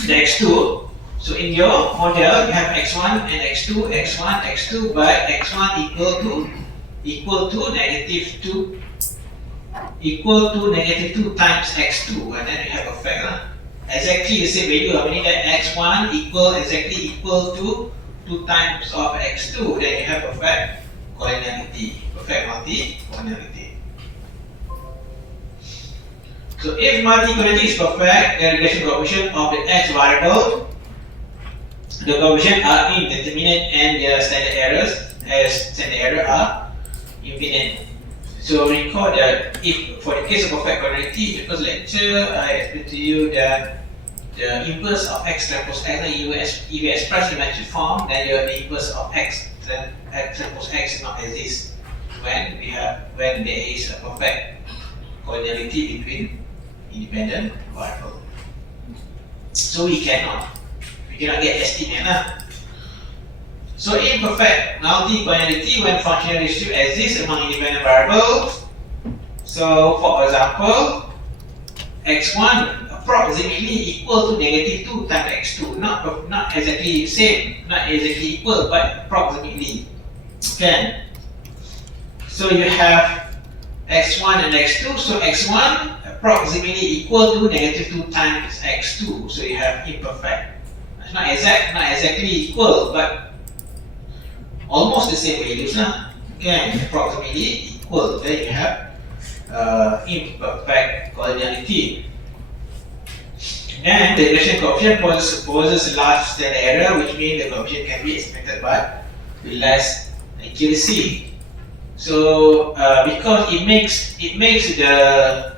the x2. So in your model, you have x1 and x2, x1, x2, but x1 equal to negative 2 times x2, and then you have a fact. Exactly the same value, meaning that x1 equal to 2 times of x2, then you have perfect collinearity, perfect multi-collinearity. So if multi-collinearity is perfect, the regression coefficient of the x variable, the coefficient are indeterminate and their standard error are infinite. So recall that if for the case of perfect collinearity, in the first lecture I explained to you that the inverse of x transpose x, if you express in metric form, then the inverse of x transpose x not exist when there is a perfect collinearity between independent variable. So we cannot get estimate lah. So imperfect multi-collinearity when functional ratio exists among independent variables. So for example, x1 approximately equal to negative 2 times x2, not exactly same, not exactly equal, but approximately. Okay. So you have x1 and x2, so x1 approximately equal to negative 2 times x2, so you have imperfect. It's not exactly equal, but almost the same values lah. Okay, approximately equal. Then you have imperfect collinearity. And the regression coefficient poses large standard error, which means the coefficient can be estimated but with less accuracy. So because it makes the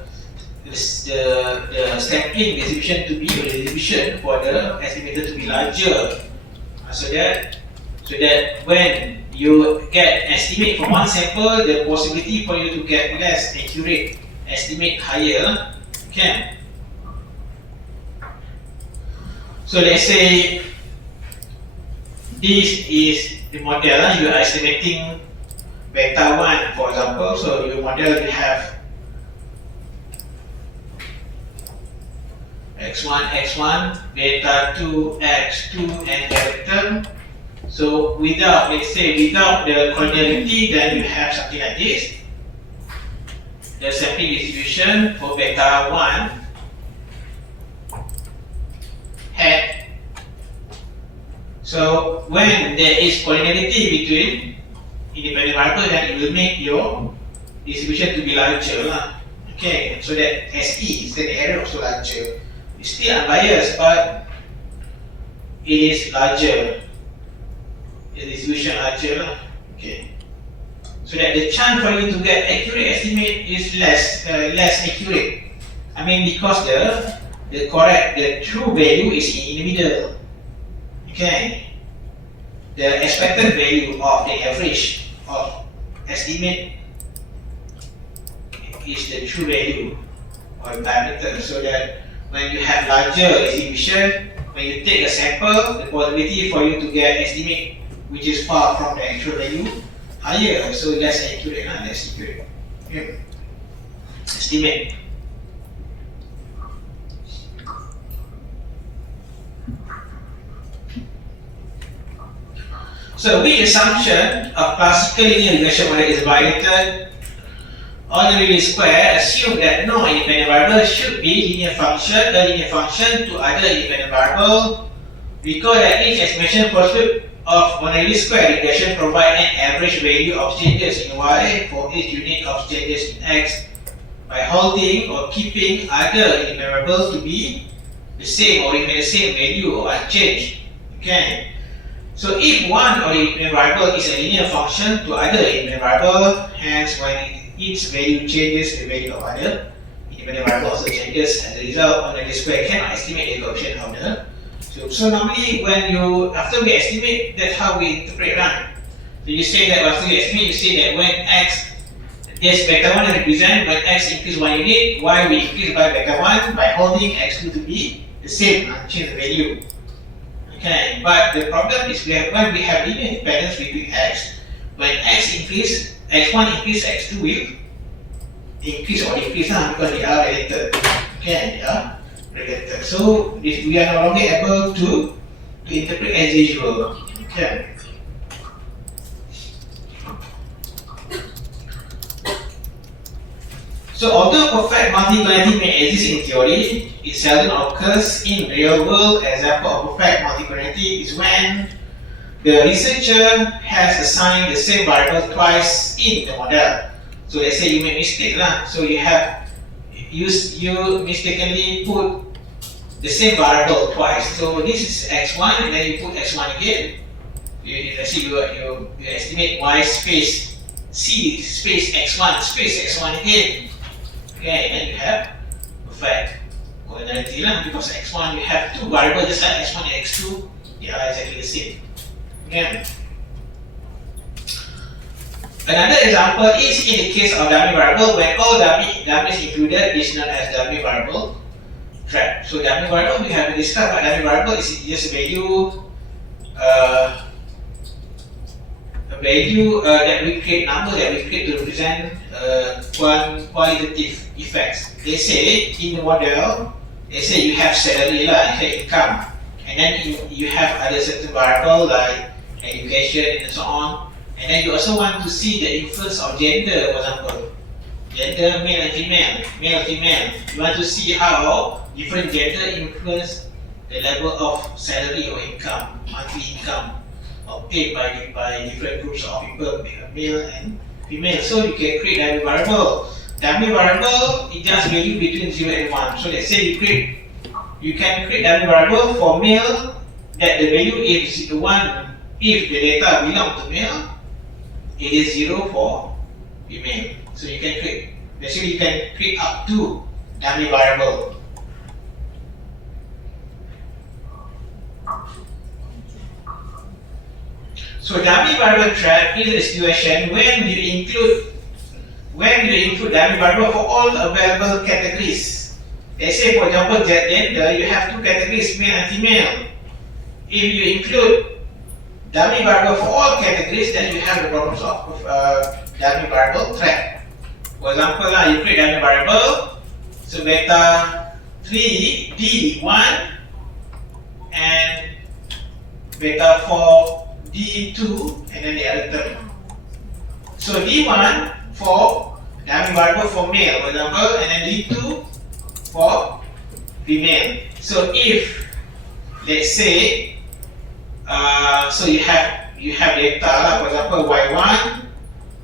sampling distribution to be a distribution for the estimator to be larger, so that when you get estimate from one sample, the possibility for you to get less accurate estimate higher. Okay. So let's say this is the model, you are estimating beta 1 for example. So your model you have x1, beta 2, x2 and character. So without the collinearity, then you have something like this. The sampling distribution for beta 1 hat. So when there is collinearity between independent variables, then it will make your distribution to be larger lah. Okay, so that SE is the error also larger. It's still unbiased, but it is larger. The distribution larger lah. Okay. So that the chance for you to get accurate estimate is less accurate. I mean because the true value is in the middle. Okay. The expected value of the average of estimate is the true value or parameter. So that when you have larger distribution, when you take a sample, the probability for you to get estimate which is far from the actual value higher, so less accurate. Okay. Estimate. So with assumption of classical linear regression model is violated, ordinary square assume that no independent variable should be a linear function to other independent variable. Recall that each estimation pursuit of ordinary square regression provide an average value of changes in y for each unit of changes in x by holding or keeping other independent variables to be the same or remain the same value or unchanged. Okay. So if one or the independent variable is a linear function to other independent variable, hence when its value changes, the value of other independent variable also changes. As a result, ordinary square cannot estimate the coefficient of the. So normally when after we estimate, that's how we interpret, right? So you say that after you estimate, you say that when x, this beta 1 represent when x increase 1 unit, y will increase by beta 1 by holding x2 to be the same, unchanged value. Okay, but the problem is when we have linear independence between x, when x increase, x1 increase, x2 will increase or decrease because they are related. Okay, they are rejected. So we are no longer able to interpret as usual. Okay. So although perfect multicollinearity may exist in theory, it seldom occurs in real world. Example of perfect multicollinearity is when the researcher has assigned the same variable twice in the model. So let's say you make mistake lah. So you mistakenly put the same variable twice. So this is x1 and then you put x1 again. Let's say you estimate y space c space x1 again. Okay, then you have perfect collinearity lah, because x1 you have two variables just like x1 and x2, they are exactly the same. Okay. Another example is in the case of dummy variable, when all dummies included is known as dummy variable trap. So dummy variable, we have discussed what dummy variable is just a value that we create, number that we create to represent qualitative effects. They say in the model, they say you have salary lah, you have income, and then you have other certain variable like education and so on, and then you also want to see the influence of gender, for example, gender male and female. You want to see how different gender influence the level of salary or income, monthly income obtained by different groups of people, male and female. So you can create dummy variable. Dummy variable is just value between 0 and 1. So let's say you can create dummy variable for male that the value is 1 if the data belong to male, it is 0 for female. So you can create, basically you can create up to dummy variable. So dummy variable trap is a situation when you include dummy variable for all available categories. Let's say for example gender, you have two categories, male and female. If you include dummy variable for all categories, then you have the problems of dummy variable trap. For example, you create dummy variable, so beta 3 D1 and beta 4 D2 and then the other term. So D1 for dummy variable for male, for example, and then D2 for female. So if let's say so you have data, for example, y1,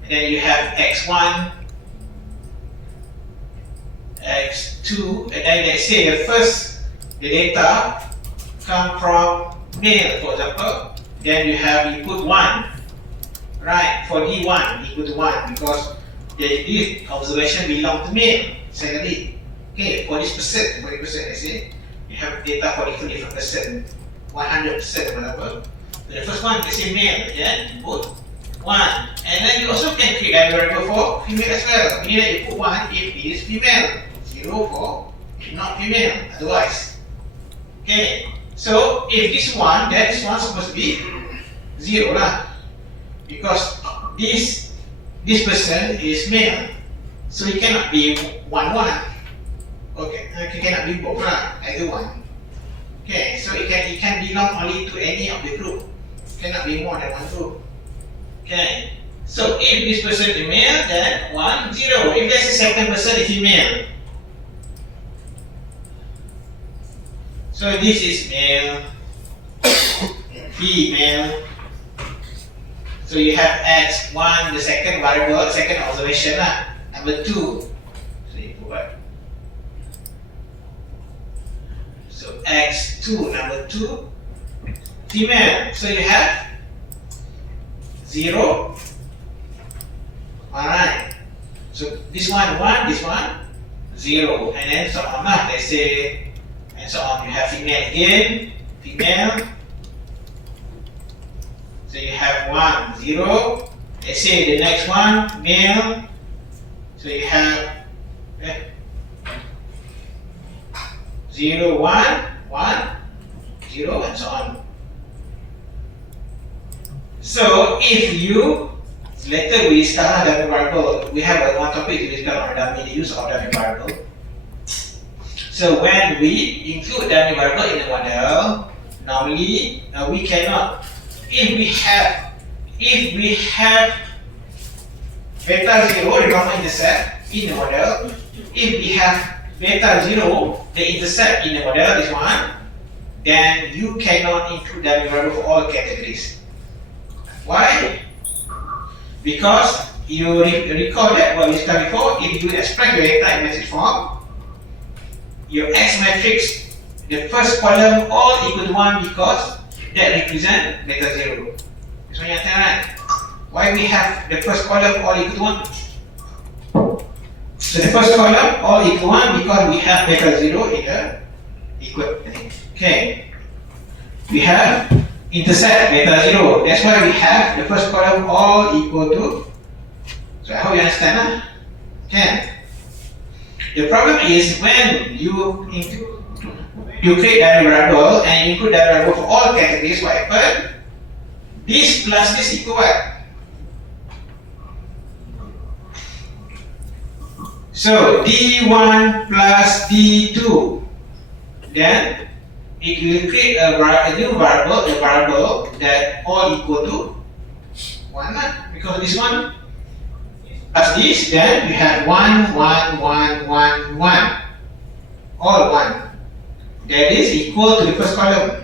and then you have x1, x2, and then let's say the data come from male, for example. Then you put 1, right? For D1, you put 1 because this observation belong to male, salary. Okay, for this percent, let's say, you have data for different percent, 100%, for example. So the first one, let's say male, then you put 1. And then you also can create a variable for female as well, meaning that you put 1 if it is female, 0 for if not female, otherwise. Okay. So if this one, then this one supposed to be 0 lah, because this person is male, so it cannot be 1. Okay, it cannot be both lah, either one. Okay, so it can belong only to any of the group. It cannot be more than one group. Okay, so if this person is male, then 1, 0. If there's a second person is female. So this is male, female. So you have x1, the second variable, second observation lah. Number 2. So you put what? So x2, number 2, female. So you have 0. Alright. So this one 1, this one 0, and then so on lah. Let's say. And so on, you have female again, female. So you have 1, 0. Let's say the next one, male. So you have 0, 1, 1, 0, and so on. So if you, later we start dummy variable, we have one topic to discuss on dummy, the use of dummy variable. So when we include dummy variable in the model, normally we cannot. If we have beta 0, the common intercept in the model. If we have beta 0, the intercept in the model, this one, then you cannot include dummy variable for all categories. Why? Because you recall that what we discussed before, if you express your data in matrix form, your X matrix, the first column all equal to 1 because that represents beta 0. This one you understand, right? Why we have the first column all equal to 1? So the first column all equal to 1 because we have beta 0 in the equation. Okay. We have intercept beta 0. That's why we have the first column all equal to. So I hope you understand, huh? Okay. The problem is when you create a variable and you include that variable for all categories, what happens? This plus this equal what? So D1 plus D2, then it will create a new variable, a variable that all equal to 1, because this one plus this, then we have 1, 1, 1, 1, 1, all 1. That is equal to the first column.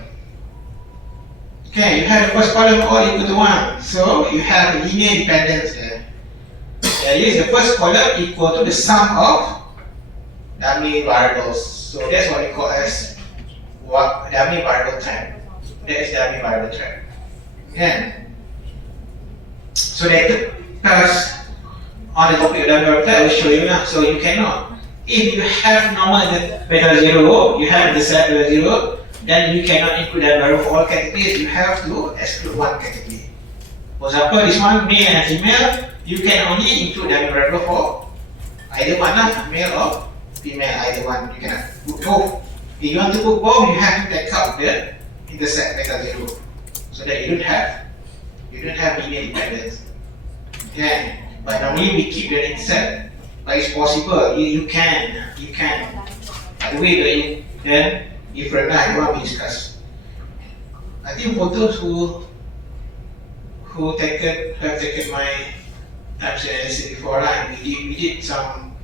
Okay, you have the first column all equal to 1, so you have linear dependence there. That is the first column equal to the sum of dummy variables. So that's what we call as dummy variable trap. That is dummy variable trap. Okay. So that us on the topic of dummy variable trap, I will show you now. So you cannot. If you have normal beta 0, you have the set beta 0, then you cannot include that variable for all categories. You have to exclude one category. For example, this one, male and female, you can only include that variable for either one, male or female, either one. You cannot put both. If you want to put both, you have to take out the intercept beta 0, so that you don't have linear dependence. Okay. But normally we keep the intercept. But it's possible. You can. The way that then if right now you want to discuss. I think for those who have taken my types analysis before, right? We did some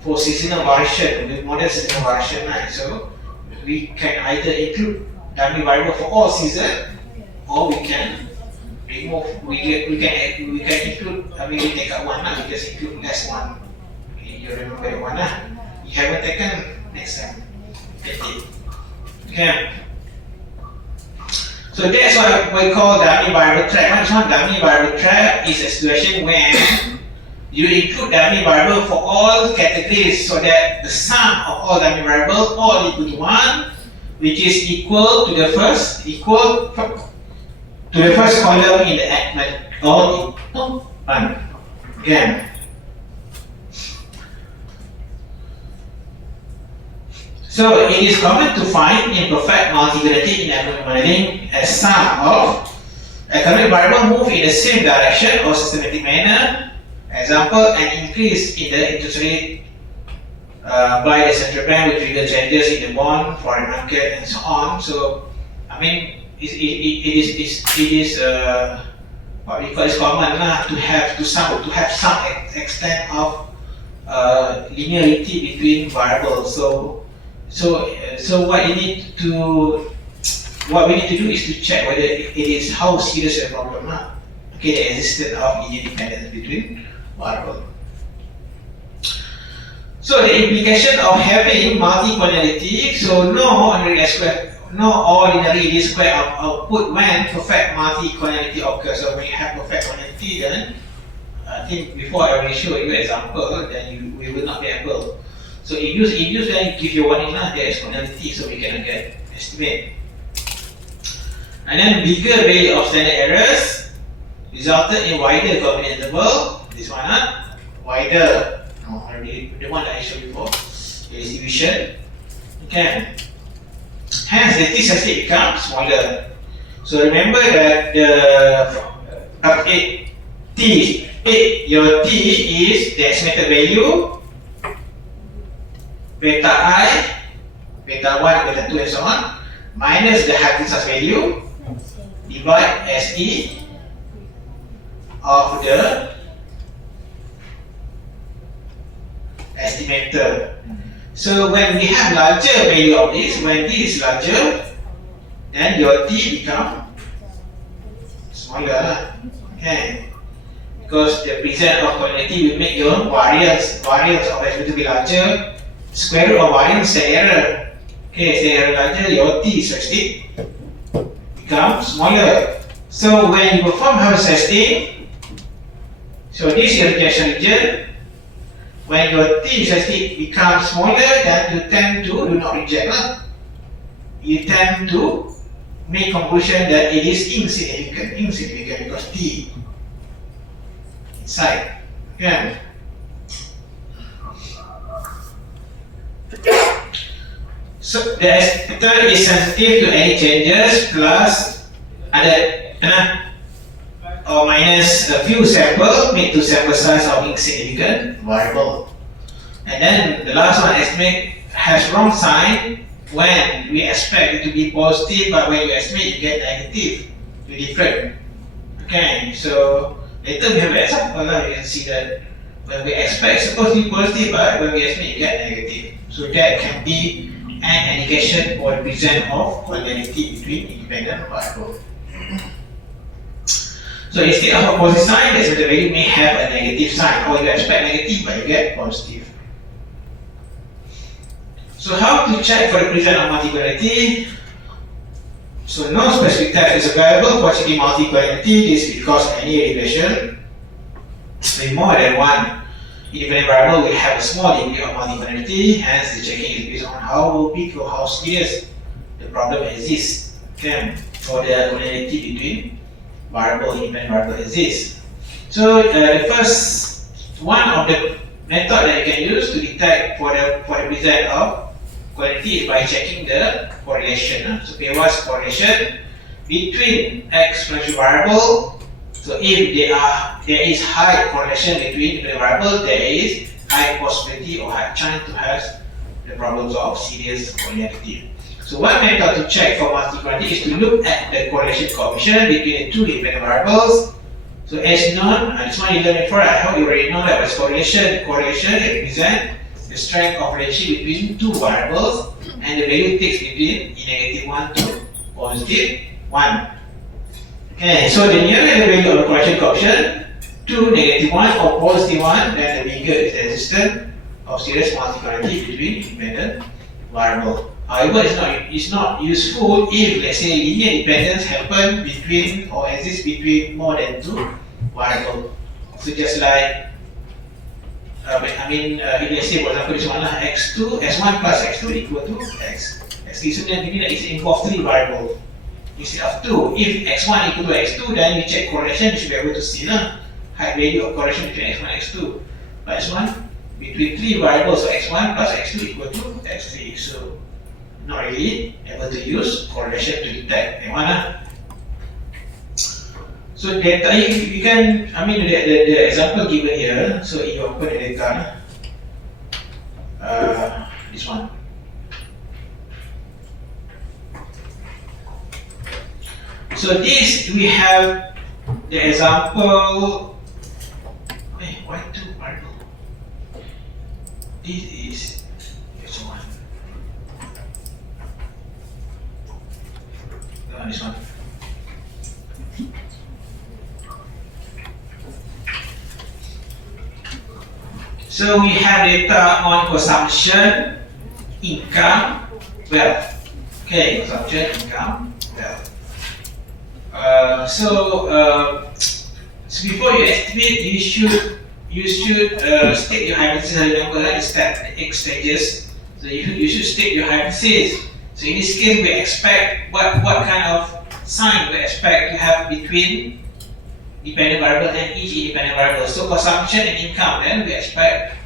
for seasonal variation with model seasonal variation, right? So we can either include dummy variable for all season, or we can remove. We can include. I mean, we take out one, we just include less one. You remember the one, you haven't taken next time. Get it. Okay. So that's what we call dummy variable trap. One dummy variable trap is a situation when you include dummy variable for all categories, so that the sum of all dummy variable all equal to 1, which is equal to the first column in the all equal to 1. Again. So it is common to find imperfect multivariate in economic modeling as sum of economic variable move in the same direction or systematic manner. Example, an increase in the interest rate by the central bank will trigger changes in the bond, foreign market, and so on. So, I mean, it is what we call is common to have some extent of linearity between variables. So what we need to do is to check whether it is how serious a problem. Okay, the existence of linear dependence between variables. So the implication of having multi-collinearity, so no ordinary least square output when perfect multi-collinearity occurs. So when you have perfect collinearity, then I think before I will show you an example, then we will not be able. So in use then give you warning there is collinearity, so we cannot get estimate. And then bigger value of standard errors resulted in wider combination interval. This one, wider. No, already the one that I showed you before. The distribution. Okay. Hence the t-statistic becomes smaller. So remember that the your t is the estimated value beta I, beta 1, beta 2 and so on, minus the hypothesis value, divide SE of the estimator. So when we have larger value of this, when this is larger, then your T become smaller. Okay. Because the present of quantity will make your variance of S to be larger. Square root of variance standard error. Okay, standard error larger, your T statistic become smaller. So when you perform Harvest testing, so this is your rejection region. When your T statistic becomes smaller, then you tend to do not reject. You tend to make conclusion that it is insignificant because T inside. Okay. So the estimator is sensitive to any changes plus ada or minus a few sample made to sample size of insignificant variable. And then the last one, estimate has wrong sign when we expect it to be positive, but when you estimate you get negative. Two different. Okay, so later we have an example. You can see that when we expect it's supposed to be positive, but when we estimate you get negative. So that can be an indication or present of collinearity between independent variables. So instead of a positive sign, the value may have a negative sign, or you expect negative but you get positive. So how to check for the presence of multicollinearity? So no specific test is available for checking multicollinearity. This is because any relation with more than one independent variable will have a small degree of multicollinearity. Hence, the checking is based on how big or how serious the problem exists. Okay, for the collinearity between independent variable exists. So the first one of the method that you can use to detect for the presence of collinearity is by checking the correlation. So pairwise correlation between exponential variable. So if there is high correlation between the variable, there is high possibility or high chance to have the problems of serious collinearity. So one method to check for multicollinearity is to look at the correlation coefficient between the two independent variables. So as known, this one you learned before, I hope you already know that was correlation. Correlation represents the strength of relationship between two variables and the value takes between -1 to +1. Okay, so the nearer the value of the correlation coefficient to -1 or +1, then the bigger is the resistance of serious multicollinearity between independent variables. However, it's not useful if, let's say, linear independence happen between or exists between more than two variables. So just like if let's say, for example, this one S1 plus x2 equal to x3. So then meaning that it involves three variables instead of two. If x1 equal to x2, then you check correlation, you should be able to see the high value of correlation between x1 and x2. But x1 between three variables, so x1 plus x2 equal to x3. So not really able to use correlation to detect that one. So data, you can, the example given here, so if you open the data, this one. So this, we have the example, why two variable? This is this one. This one. So we have data on consumption, income, wealth. Okay, consumption, income, wealth. So before you estimate, you should state your hypothesis. Remember that is the X stages. So you should state your hypothesis. So in this case, we expect what kind of sign we expect to have between dependent variable and each independent variable. So consumption and income, then we expect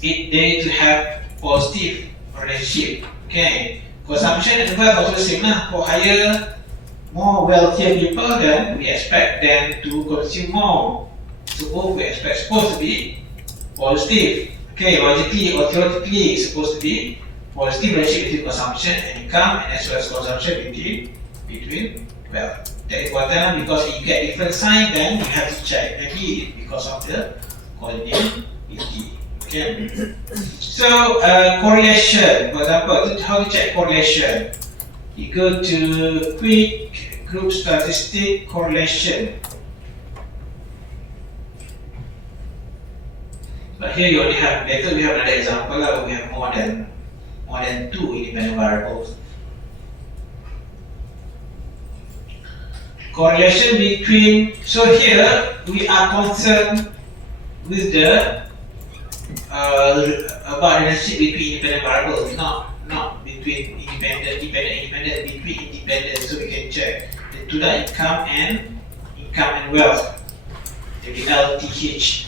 they to have positive relationship. Okay, consumption and wealth also the same. For higher, more wealthier people, then we expect them to consume more. So both we expect supposed to be positive. Okay, logically or theoretically, it's supposed to be positive relationship between consumption and income, and as well as consumption between wealth. That is important because if you get different sign, then you have to check. Maybe because of the coordinability. Okay. So correlation, for example, how to check correlation? You go to quick group statistic correlation. But here you only have, later we have another example where we have more than 2 independent variables. Correlation between, so here we are concerned with the about relationship between independent variables, not between independent, between independent, so we can check the total income and wealth, the LTH.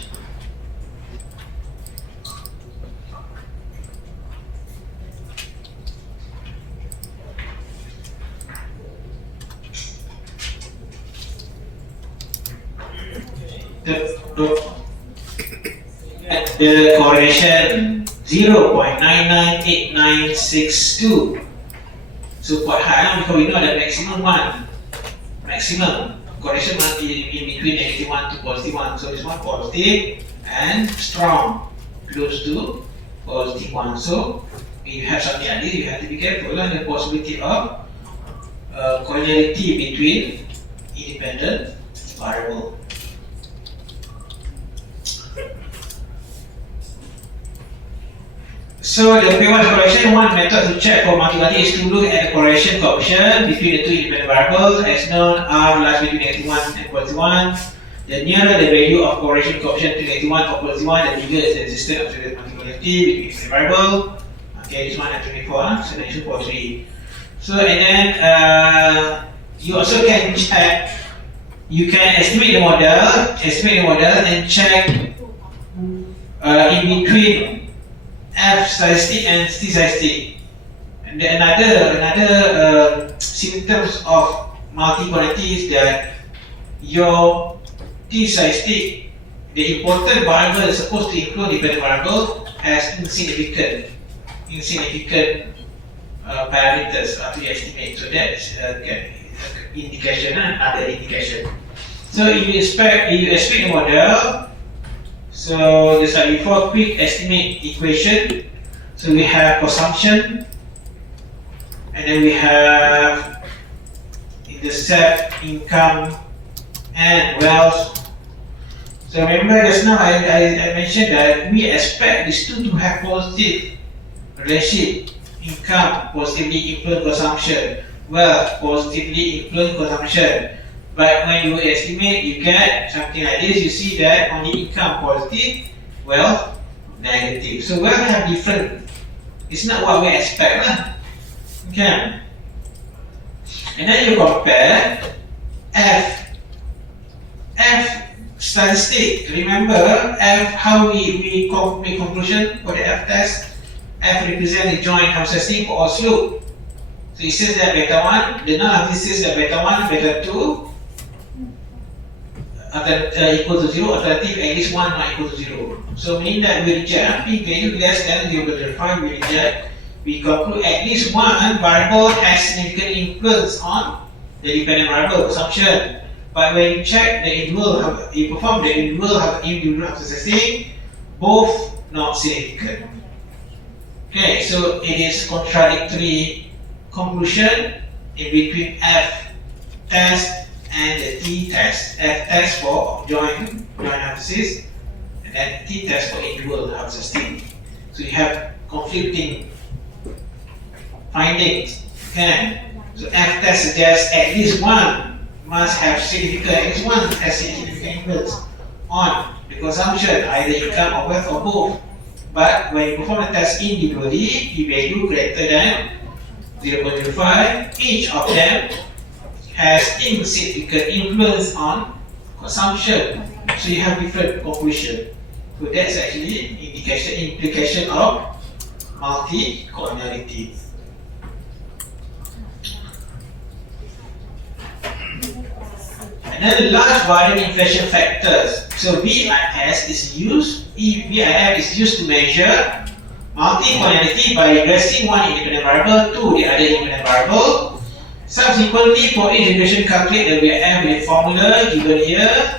The correlation 0.998962, so quite high because we know the maximum correlation must be in between -1 to +1, so this one positive and strong, close to +1. So if you have something like this, you have to be careful on the possibility of correlativity between independent variable. So the P1 correlation, one method to check for multiplication is to look at the correlation coefficient between the two independent variables, as known R lies between -1 and +1. The nearer the value of correlation coefficient to -1 or +1, the bigger is the existence of the multiplicity between the variable. Okay, this one at 24, so that's 2.3. So and then you also can check. You can estimate the model, and check in between F statistic and T statistic. And then another symptoms of multipolarity is that your T statistic, the important variable is supposed to include dependent variable, has insignificant parameters to estimate. So that's indication, another indication. So if you expect the model. So just like before, quick estimate equation. So we have consumption, and then we have intercept, income, and wealth. So remember just now I mentioned that we expect these two to have positive relationship. Income positively influence consumption, wealth positively influence consumption. But when you estimate, you get something like this. You see that only income positive, wealth negative. So wealth have different. It's not what we expect, okay. And then you compare F statistic. Remember F, how we make conclusion for the F test. F represents the joint statistic for all slope. So it says that beta 1, the null of this says that beta 1, beta 2 equal to 0, alternative at least 1 not equal to 0. So meaning that we reject p value less than 0.05, we reject. We conclude at least one variable has significant influence on the dependent variable consumption. But when you check the individual, you perform the individual statistic, both not significant. Okay, so it is contradictory conclusion in between F test and the T test. F test for joint hypothesis, and then T test for individual hypothesis. So you have conflicting findings. Okay, so F test suggests at least one must have significant, at least one has significant influence on the consumption, either income or wealth or both. But when you perform the test individually, the value greater than 0.05, each of them has insignificant influence on consumption. So you have different conclusion. So that's actually implication of multi-collinearity. And then large variable inflation factors. So VIS is used VIF is used to measure multi-collinearity by regressing one independent variable to the other independent variable. Subsequently, for each regression, calculate the VIF with a formula given here.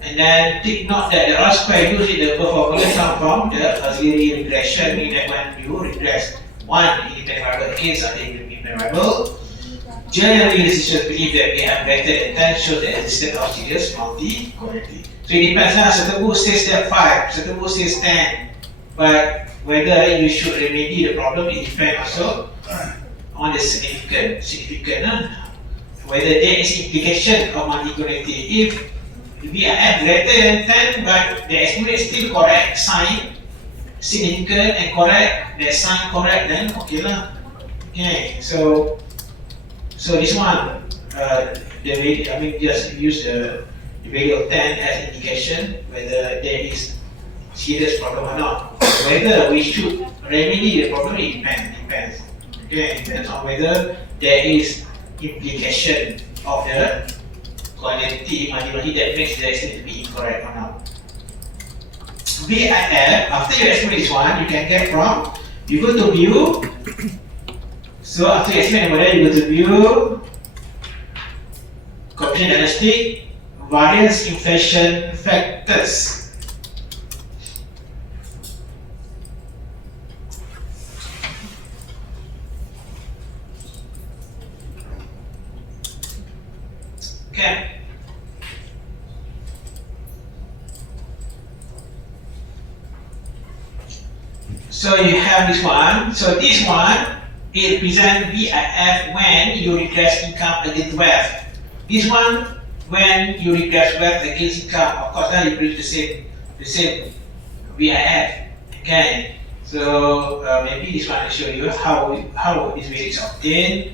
And then take note that the R square used in the above formula comes from the auxiliary regression, meaning that when you regress one independent variable against other independent variable, generally researchers believe that we have greater than 10 shows the existence of serious multi-collinearity. So it depends on certain book says step 5, certain book says 10. But whether you should remedy the problem, it depends also on the significant whether there is implication of multi-collinearity. If we are greater than 10, but the estimate is still correct, sign significant and correct, the sign correct, then okay lah. Okay, so this one, the value, I mean, just use the value of 10 as indication whether there is serious problem or not. Whether we should remedy the problem, it depends. Okay, it depends on whether there is implication of the collinearity, multi-collinearity that makes the estimate to be incorrect or not. VIF, after you estimate this one, you can get from, you go to view. So after you estimate the model, you go to view, coefficient diagnostic, variance inflation factors. Okay. So you have this one. So this one, it represents VIF when you regress income against wealth. This one, when you regress wealth against income, of course now you produce the same VIF. Okay. So maybe this one will show you how this value is obtained.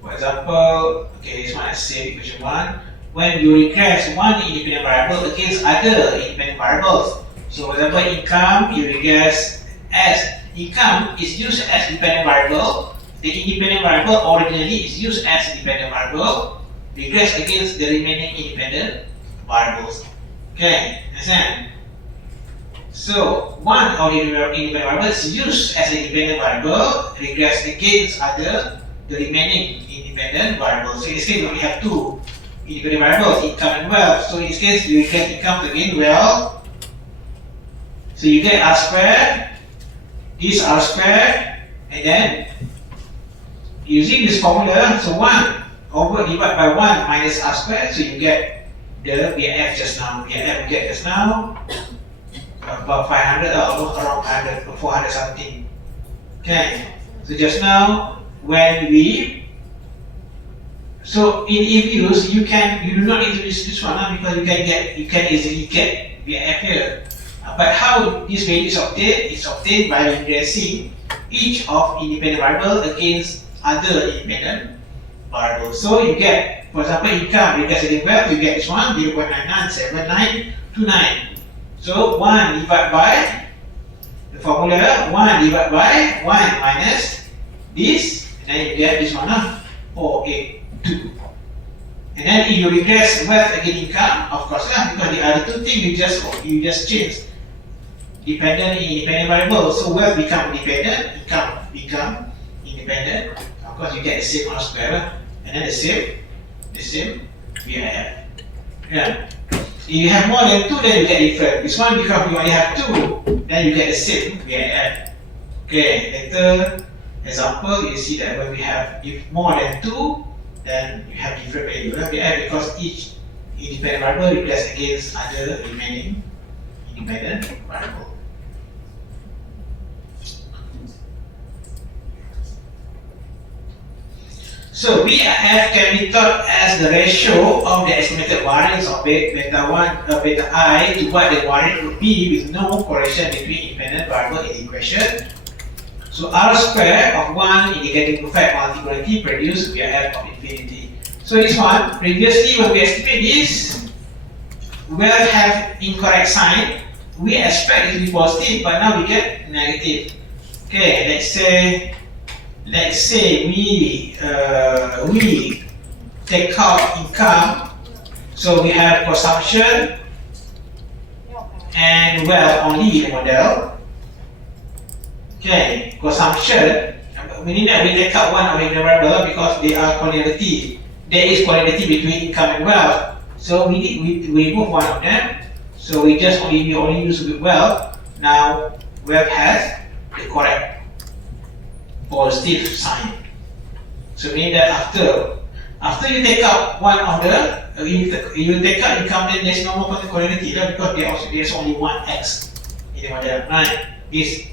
For example, okay, this one is same equation 1. When you regress one independent variable against other independent variables. So for example, income, you regress as income is used as dependent variable. The independent variable originally is used as dependent variable. Regress against the remaining independent variables. Okay, understand? So one of the independent variables is used as a dependent variable, regress against the remaining independent variables. So in this case, we only have two independent variables, income and wealth. So in this case, you get income to gain wealth. So you get R squared, this R squared, and then using this formula, so 1 over divided by 1 minus R squared, so you get the VIF just now. VIF we get just now about 500 or around 500, 400 something. Okay, so just now when we, so in EViews you do not need to use this one because you can easily get VIF here. But how this value is obtained? It's obtained by regressing each of independent variable against other independent variables. So you get, for example, income regress against wealth, you get this one 0.997929. So 1 divided by the formula 1 divided by 1 minus this, and then you get this one 482. And then if you regress wealth against income, of course because the other two things you just change dependent and independent variable. So wealth become dependent, income become independent. Of course you get the same R square and then the same VIF. Yeah. If you have more than 2, then you get different. This one because you only have 2, then you get the same VIF. Okay, later example you see that when we have if more than 2, then you have different value of VIF because each independent variable regress against other remaining independent variable. So VIF can be thought as the ratio of the estimated variance of beta I to what the variance would be with no correlation between independent variable in the equation. So R square of 1 indicating perfect multi-collinearity produce VIF of infinity. So this one, previously when we estimate this, we'll have incorrect sign. We expect it to be positive, but now we get negative. Okay, let's say we take out income. So we have consumption and wealth only in the model. Okay, consumption, meaning that we take out one of the variable because they are correlative. There is correlative between income and wealth. So we remove one of them. So we only use wealth. Now wealth has the correct positive sign. So meaning that after you take out one of the you take out income, then there's no more correlative because there's only one x in the model, right? This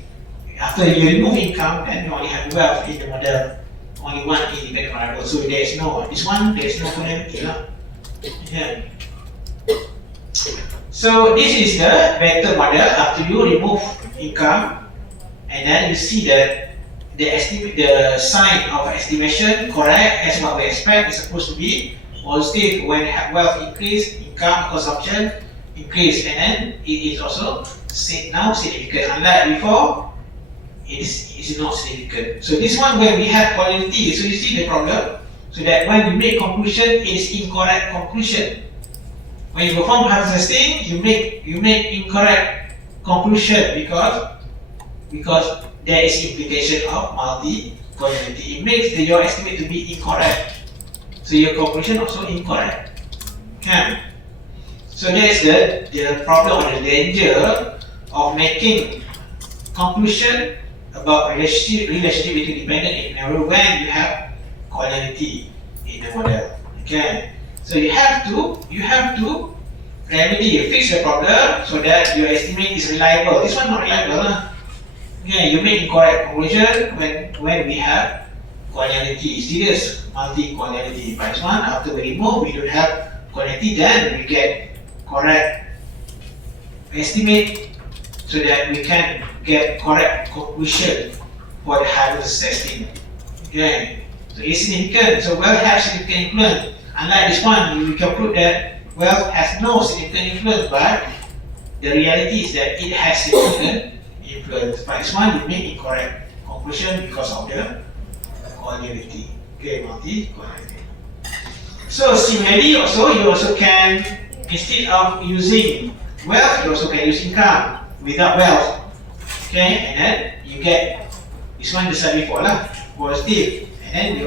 after you remove income, then you only have wealth in the model. Only one independent variable. So there's no correlative. Yeah. So this is the vector model after you remove income, and then you see that the sign of estimation correct as what we expect is supposed to be positive when wealth increase, income consumption increase, and then it is also now significant. Unlike before, it is not significant. So this one when we have quality, so you see the problem. So that when you make conclusion, it is incorrect conclusion. When you perform hypothesis, you make incorrect conclusion because there is implication of multi-causality. It makes your estimate to be incorrect. So your conclusion also incorrect. Okay. So that's the problem or the danger of making conclusion about relationship between dependent and narrow when you have causality in the model. Okay. So you have to remedy, fix the problem so that your estimate is reliable. This one not reliable. Okay, you make incorrect conclusion when we have causality, serious multi-causality. But this one after we remove, we don't have causality, then we get correct estimate so that we can get correct conclusion for the hypothesis testing. Okay, so it's significant. So wealth has significant influence. Unlike this one, we can prove that wealth has no significant influence, but the reality is that it has significant influence. But this one, you make incorrect conclusion because of the causality. Okay, multi-causality. So similarly, also you also can, instead of using wealth, you also can use income without wealth. Okay, and then you get this one just like before lah, positive, and then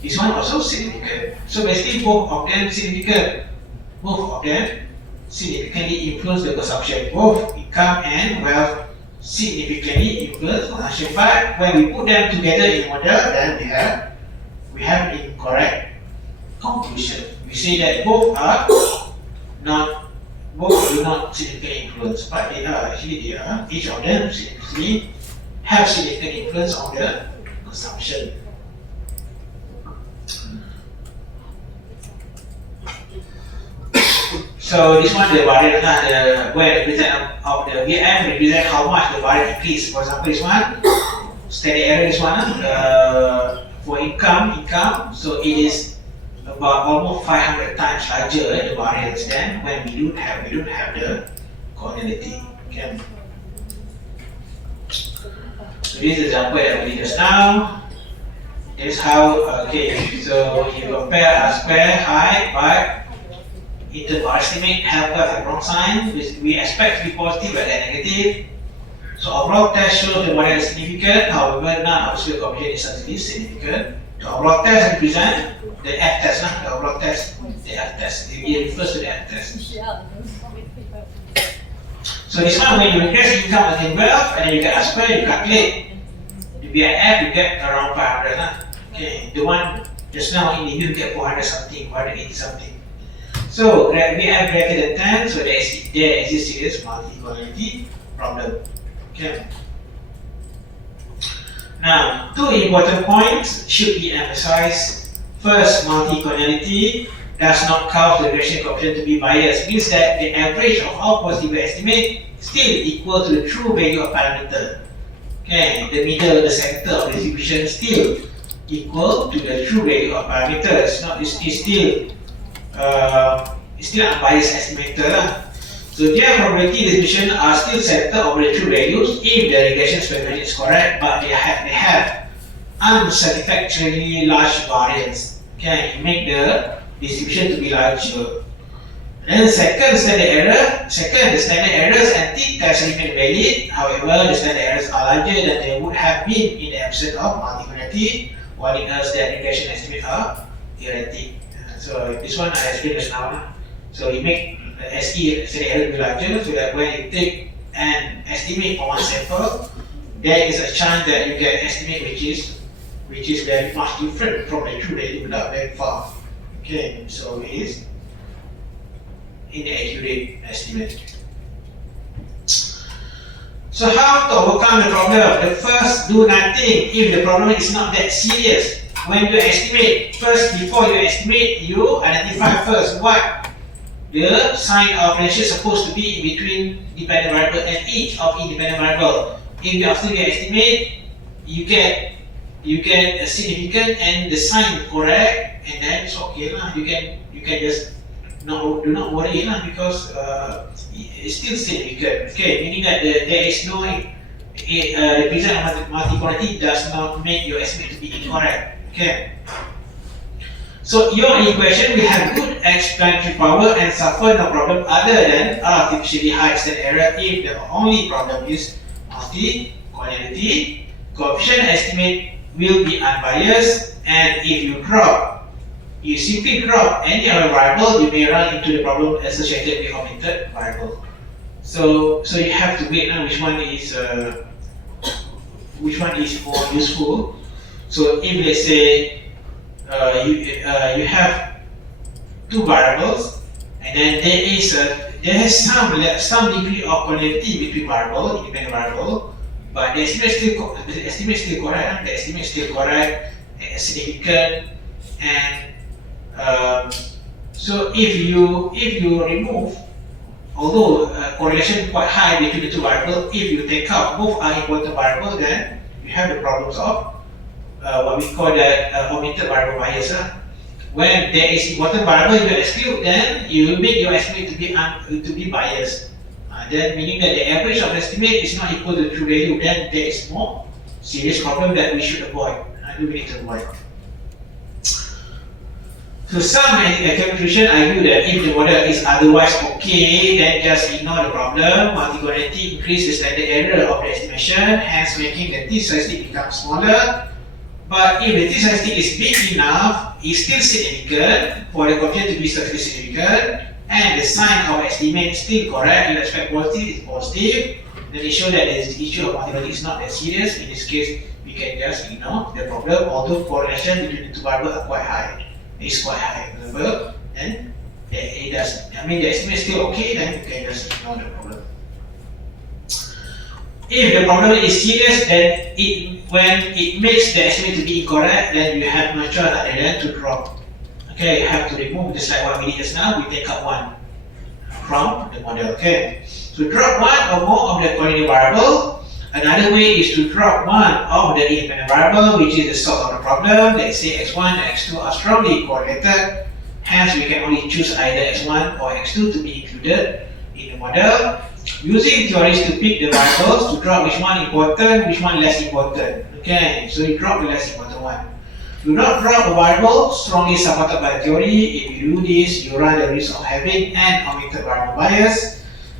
this one also significant. So basically both of them significant. Both of them significantly influence the consumption. Both income and wealth significantly influence consumption. But when we put them together in a model, then we have incorrect conclusion. We say that both do not significantly influence, but they are each of them significantly have significant influence on the consumption. So this one the variance where represent of the VM represent how much the variance increase. For example, this one standard error. This one for income. So it is about almost 500 times larger the variance than when we don't have the causality. Okay. So this example that we did just now. This is how so you compare a square height by interval estimate have a wrong sign, which we expect to be positive but then negative. So overall test shows the model is significant, however none of the coefficient is statistically significant. The overall test represents the F test, the overall test, the F test. It refers to the F test. So this one when you increase income against wealth and then you get a square, you calculate the BIF, you get around 500. Okay, the one just now in the you get 400 something, 480 something. So we have greater than 10, so there exists serious multi-causality problem. Okay. Now, two important points should be emphasized. First, multi-causality does not cause the regression coefficient to be biased. Means that the average of all possible estimates still equal to the true value of parameter. Okay, the middle, the center of the distribution still equal to the true value of parameters. It's still unbiased estimator. So their probability distribution are still centered over the true values if the regression speculation is correct, but they have unsatisfactorily large variance. Okay, you make the distribution to be larger. Then the standard errors and t-tests remain valid. However, the standard errors are larger than they would have been in the absence of multi-connectivity, warning us that regression estimates are erratic. So this one I explained just now. So you make the SE standard error be larger, so that when you take an estimate for one sample, there is a chance that you get an estimate which is very much different from the true value without very far. Okay, so it is inaccurate estimate. So how to overcome the problem? The first, do nothing if the problem is not that serious. When you estimate, before you estimate, you identify first what the sign of relationship is supposed to be between dependent variable and each of independent variable. If after you estimate, you get a significant and the sign correct, and then it's okay lah. You can just do not worry lah, because it's still significant. Okay, meaning that there is no the presence of multi-quantity does not make your estimate to be incorrect. Okay. So your equation will have good explanatory power and suffer no problem other than artificially high standard error if the only problem is multi-quantity. Coefficient estimate will be unbiased, and if you simply drop any other variable, you may run into the problem associated with omitted variable. So you have to wait which one is more useful. So if let's say you have two variables, and then there has some degree of connectivity between independent variable, but the estimate is still correct. The estimate is still correct, significant, and so if you remove, although correlation quite high between the two variables, if you take out both are important variable, then you have the problems of what we call that omitted variable bias. When there is important variable you exclude, then you make your estimate to be biased. Then meaning that the average of the estimate is not equal to the true value, then there is more serious problem that we should avoid. We need to avoid. So some conclusion argue that if the model is otherwise okay, then just ignore the problem. Multi-quantity increase the standard error of the estimation, hence making the t-statistic become smaller. But if the t-statistic is big enough, it's still significant for the coefficient to be statistically significant, and the sign of estimate is still correct. You expect positive is positive. Then it shows that the issue of multi-quantity is not that serious. In this case, we can just ignore the problem, although correlation between the two variables are quite high. It's quite high level, and it does. I mean, the estimate is still okay, then you can just ignore the problem. If the problem is serious, then when it makes the estimate to be incorrect, then you have no choice other than to drop. Okay, you have to remove, just like what we did just now. We take out one from the model. Okay, so drop one or more of the coordinate variable. Another way is to drop one of the independent variable, which is the source of the problem. Let's say x1 and x2 are strongly correlated. Hence, we can only choose either x1 or x2 to be included in the model. Using theories to pick the variables to drop which one important, which one less important. Okay, so you drop the less important one. Do not drop a variable strongly supported by the theory. If you do this, you run the risk of having an omitted variable bias.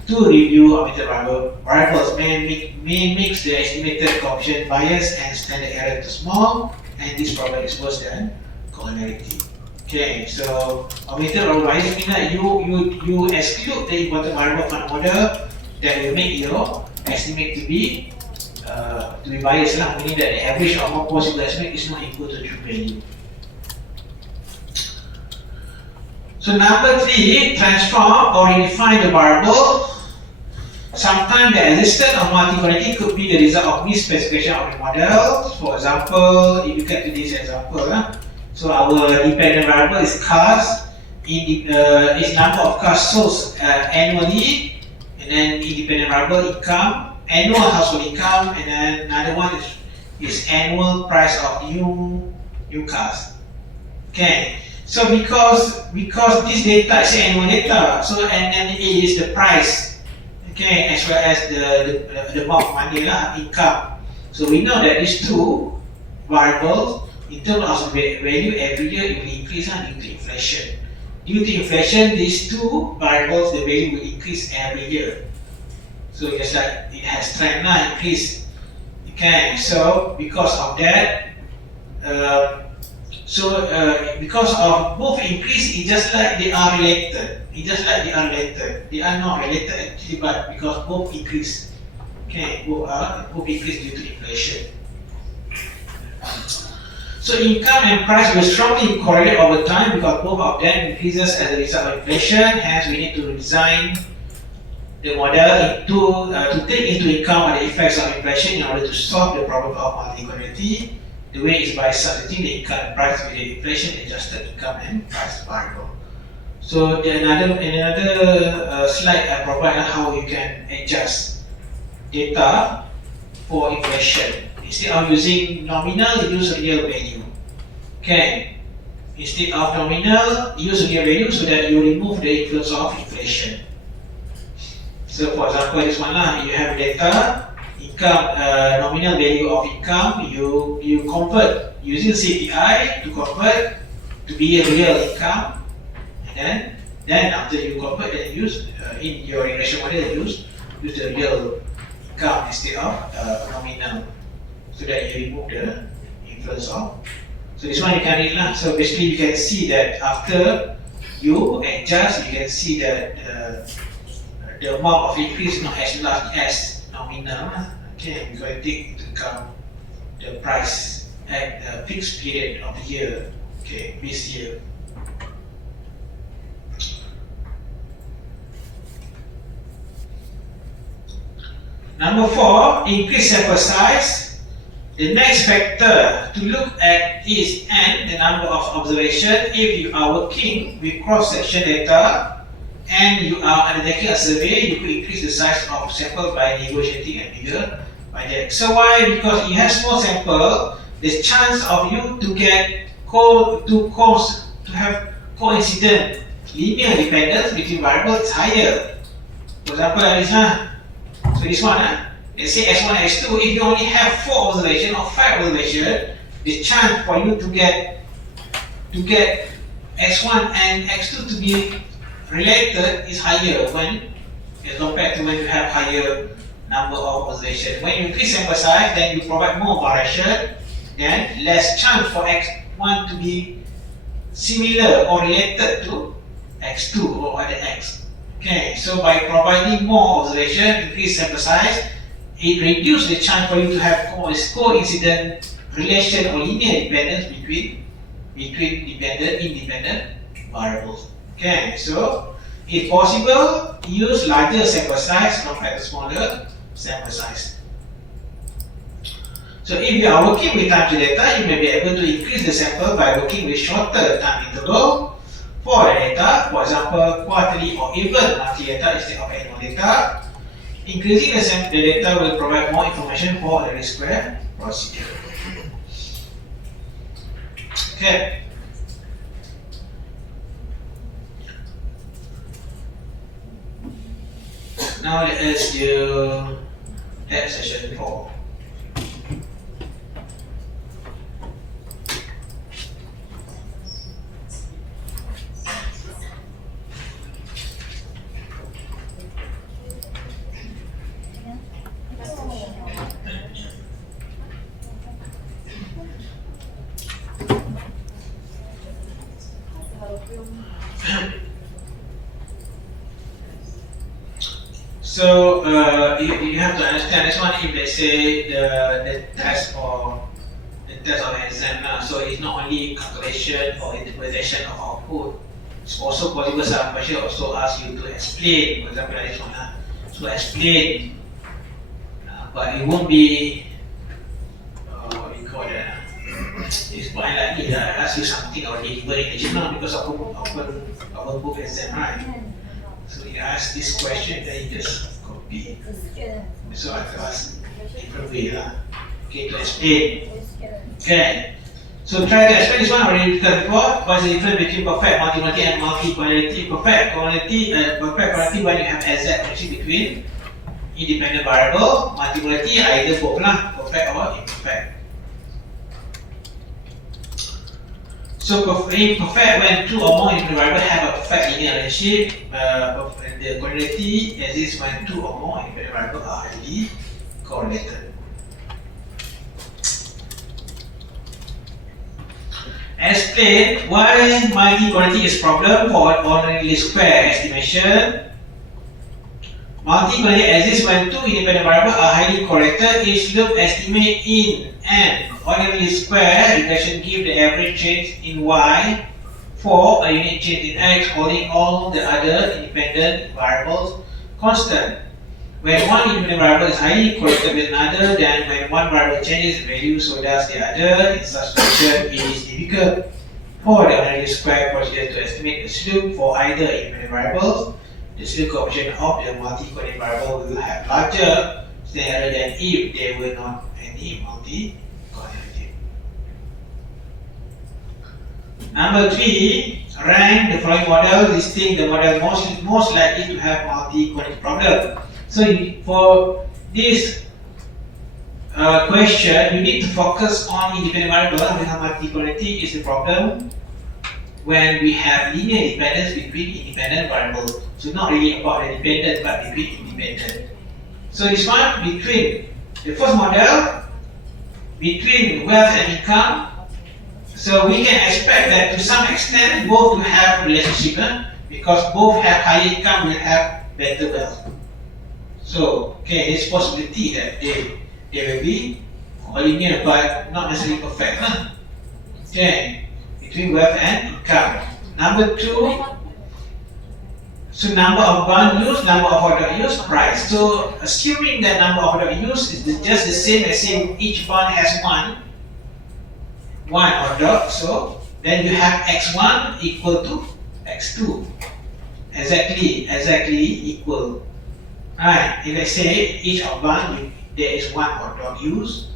To review omitted variables may mix the estimated coefficient bias and standard error too small, and this problem is worse than collinearity. Okay, so omitted variable bias means that you exclude the important variable from the model that will make your estimate to be biased, meaning that the average of all possible estimate is not equal to the true value. So number 3, transform or redefine the variable. Sometimes the existence of multi-quantity could be the result of misspecification of the model. For example, if you get to this example, so our dependent variable is cars. Its number of cars sold annually, and then independent variable income, annual household income, and then another one is annual price of new cars. Okay. So because this data is annual data, so and then it is the price. Okay, as well as the amount of money income. So we know that these two variables, in terms of value, every year it will increase due to inflation. due to inflation, these two variables, the value will increase every year. So just like it has trend line increase. Okay, so because of that, because of both increase, it's just like they are related. It's just like they are related. They are not related actually, but because both increase. Okay, both increase due to inflation. So income and price will strongly correlate over time because both of them increases as a result of inflation. Hence, we need to design the model to take into account the effects of inflation in order to solve the problem of multi-equality. The way is by substituting the income and price with the inflation-adjusted income and price variable. So another slide I provide how you can adjust data for inflation. Instead of using nominal, use real value. Okay. Instead of nominal, use real value so that you remove the influence of inflation. So for example, this one lah, you have data, income, nominal value of income, you convert using CPI to convert to be a real income, and then after you convert, then use in your regression model, use the real income instead of nominal, so that you remove the influence of. So this one you can read lah. So basically you can see that after you adjust, you can see that the amount of increase is not as large as nominal. Okay, because it take into account the price at the fixed period of the year. Okay, this year. Number 4, increase sample size. The next factor to look at is the number of observations. If you are working with cross-section data and you are undertaking a survey, you could increase the size of sample by negotiating a bigger budget. So why? Because you have small sample, the chance of you to get to have coincident linear dependence between variables is higher. For example, like this one. So this one, let's say S1, S2, if you only have 4 observations or 5 observations, the chance for you to get S1 and X2 to be related is higher when compared to when you have higher number of observations. When you increase sample size, then you provide more variation, then less chance for X1 to be similar or related to X2 or other X. Okay, so by providing more observation, increase sample size, it reduces the chance for you to have coincident relation or linear dependence between independent variables. Okay, so if possible, use larger sample size compared to smaller sample size. So if you are working with time series data, you may be able to increase the sample by working with shorter time interval for the data, for example, quarterly or even monthly data instead of annual data. Increasing the data will provide more information for the least square procedure. Okay. Now let us do that session 4. So you have to understand this one. If they say the test of an exam now, so it's not only calculation or interpretation of output. It's also possible some question also ask you to explain. For example, like this one, so explain, but it won't be what you call that. It's quite likely that I ask you something or deliver in additional because of our book exam, right? So you ask this question, then you just copy. So I have to ask different way, okay, to explain. Okay. So try to explain this one already discussed before. What's the difference between perfect multi-quality and multi-quality? Perfect quality when you have exact matching between independent variable. Multi-quality either both lah, perfect or imperfect. So perfect when two or more independent variables have a perfect linear relationship. The correlativity exists when two or more independent variables are highly correlated. Explain why multi-correlativity is a problem for ordinary least square estimation. Multi-correlativity exists when two independent variables are highly correlated. Each loop estimate in an ordinary least square regression give the average change in y for a unit change in x, holding all the other independent variables constant. When one independent variable is highly correlated with another, then when one variable changes value, so does the other. In such situation, it is difficult for the ordinary square procedure to estimate the slope for either independent variables. The slope coefficient of the multi-correlated variable will have larger standard than if there were not any multi-correlated. Number 3, rank the following model, listing the model most likely to have multi-correlated problem. So for this question, you need to focus on independent variable because multi-correlativity is the problem when we have linear dependence between independent variables. So not really about the dependent, but between independent. So this one between the first model, between wealth and income. So we can expect that to some extent both will have relationship because both have higher income will have better wealth. So, okay, there's possibility that they will be linear but not necessarily perfect. Okay, between wealth and income. Number 2, so number of bond used, number of product used, price. So, assuming that number of product used is just the same as saying each bond has one product, so then you have x1 equal to x2. Exactly equal. Right, if I say each of one there is one product used,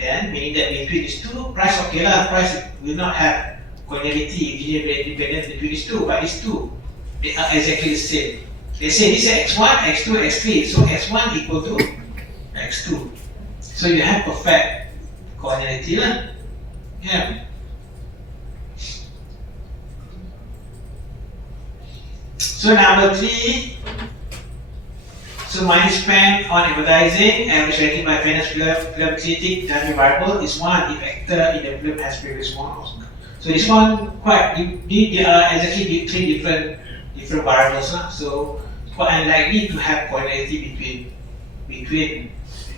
then meaning that between these two, price okay lah, price will not have correlativity, linear dependence between these two, but these two, they are exactly the same. They say this is x1, x2, x3, so x1 equal to x2. So you have perfect correlativity lah. Yeah. So number 3, so money spent on advertising, average rating by fairness film critic, judgment variable is 1 if actor in the film has previous one. So this one quite, there are exactly 3 different variables. So quite unlikely to have correlativity between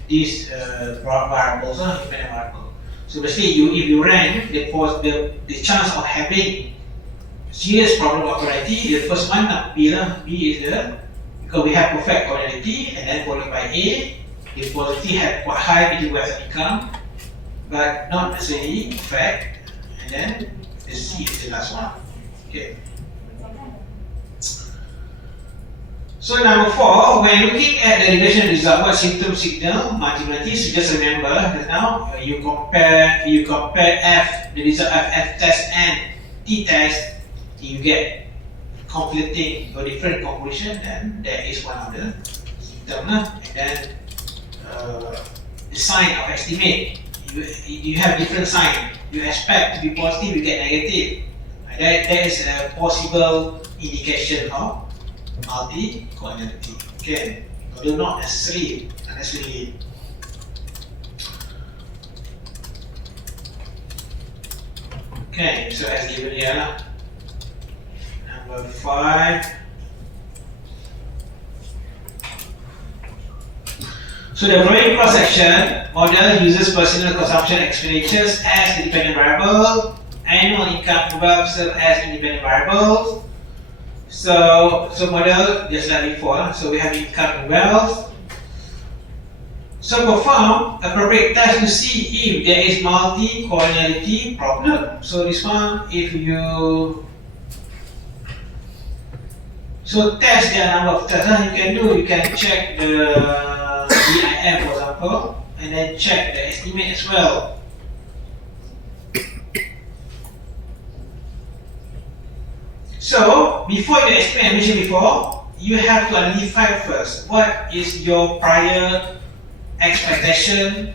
these variables, independent variables. So basically, if you rank the chance of having serious problem of correlativity, the first one B lah. B is because we have perfect correlativity, and then followed by A. The positivity have quite high between wealth and income, but not necessarily perfect. And then the C is the last one. Okay. So number 4, when looking at the regression result, what symptom signal multiplicity? So just remember that now you compare F, the result of F test and T test, you get conflicting or different conclusion, then that is one of the symptoms. And then the sign of estimate, you have different sign. You expect to be positive, you get negative. That is a possible indication of multi-correlativity. Okay, although not necessarily. Okay, so as given here, number 5. So the following cross-section model uses personal consumption expenditures as independent variable, annual income wealth serve as independent variables. So model just like before. So we have income and wealth. So perform appropriate test to see if there is multi-correlativity problem. So this one, if you test the number of tests you can check the DIM for example, and then check the estimate as well. So before you estimate, I mentioned before, you have to identify first what is your prior expectation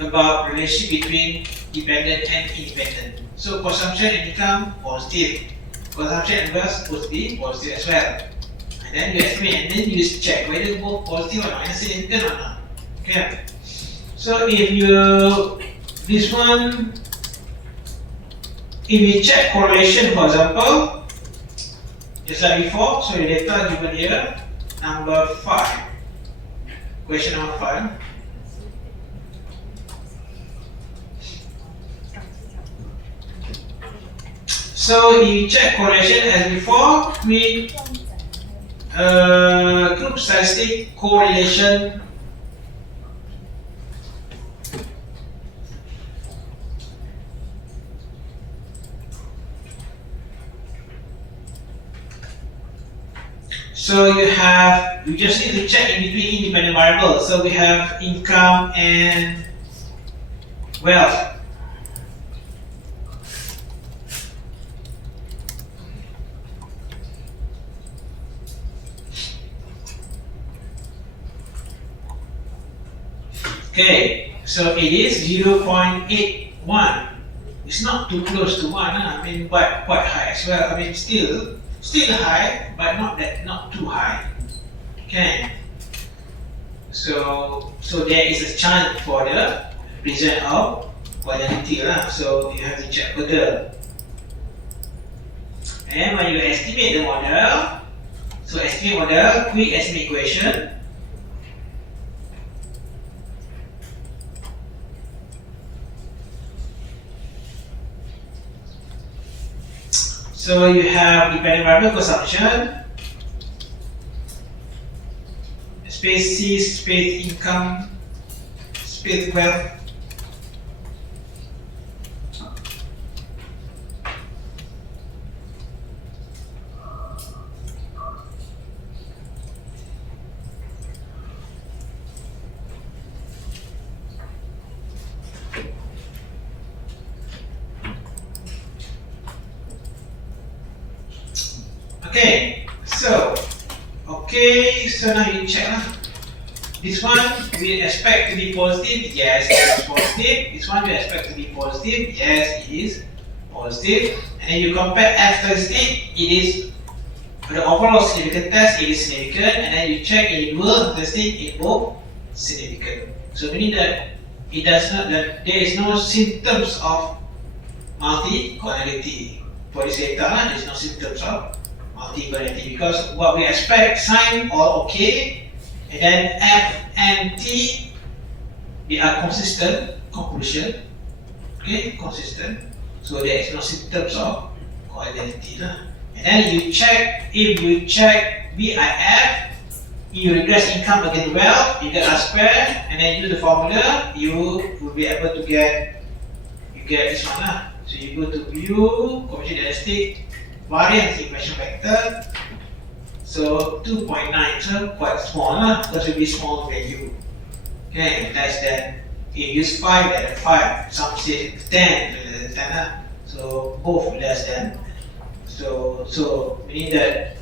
about relationship between dependent and independent. So consumption and income positive. Consumption and wealth supposed to be positive as well. And then you estimate and then you check whether both positive or not, and significant or not. Okay. So if you this one, if you check correlation, for example, just like before, so the data given here, number 5. Question number 5. So you check correlation as before with group statistic correlation. So you just need to check in between independent variables. So we have income and wealth. Okay, so it is 0.81. It's not too close to 1, I mean, but quite high as well. I mean, still high, but not too high. Okay. So there is a chance for the result of quality, so you have to check further. And when you estimate the model, so estimate model, quick estimate equation. So you have dependent variable consumption, space C, space income, space wealth. So now you check. This one we expect to be positive. Yes, it is positive. This one we expect to be positive. Yes, it is positive. And then you compare F statistic. It is the overall significant test. It is significant. And then you check in dual statistic. It both significant. So meaning that it does not that there is no symptoms of multi-causality for this data. There is no symptoms of multi-causality because what we expect, sign all okay, and then F and T, they are consistent conclusion. Okay, consistent. So there is no symptoms of causality. And then you check, if you check BIF, you regress income against wealth, you get R square, and then use the formula, you will be able to get this one. So you go to view, coefficient diagnostic, variance equation vector. So 2.9, so quite small, because it will be small value. Okay, less than, if you use 5, less than 5, some say 10, less than 10. So both less than. So meaning that,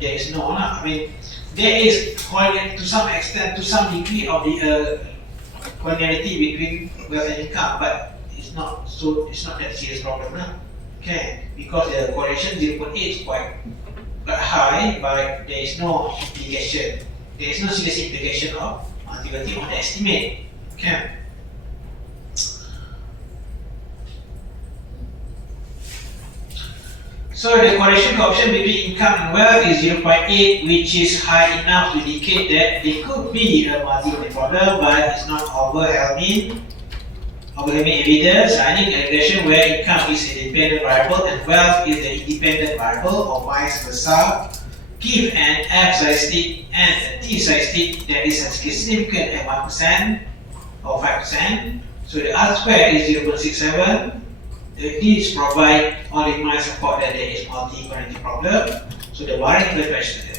there is no, I mean, there is to some extent, to some degree of the correlation between wealth and income, but it's not that serious problem. Okay, because the correlation 0.8 is quite high, but there is no implication. There is no serious implication of multiplicative on the estimate. Okay. So the correlation coefficient between income and wealth is 0.8, which is high enough to indicate that there could be a multiplicative problem, but it's not overwhelming evidence. Finding a regression where income is a dependent variable and wealth is the independent variable, or vice versa. Give an F statistic and a T statistic that is significant at 1% or 5%. So the R square is 0.67. These provide only mild support that there is multi-causality problem. So the variance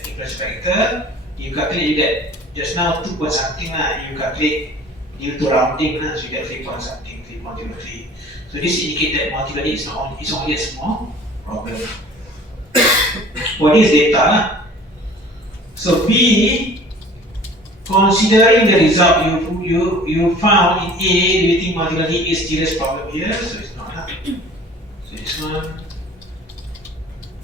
equation vector, you calculate, you get just now 2 point something, you calculate due to rounding, so you get 3 point something, 3.03. So this indicates that multi-causality is only a small problem. For this data, so B, considering the result you found in A, do you think multi-causality is serious problem here? So it's not. So this one,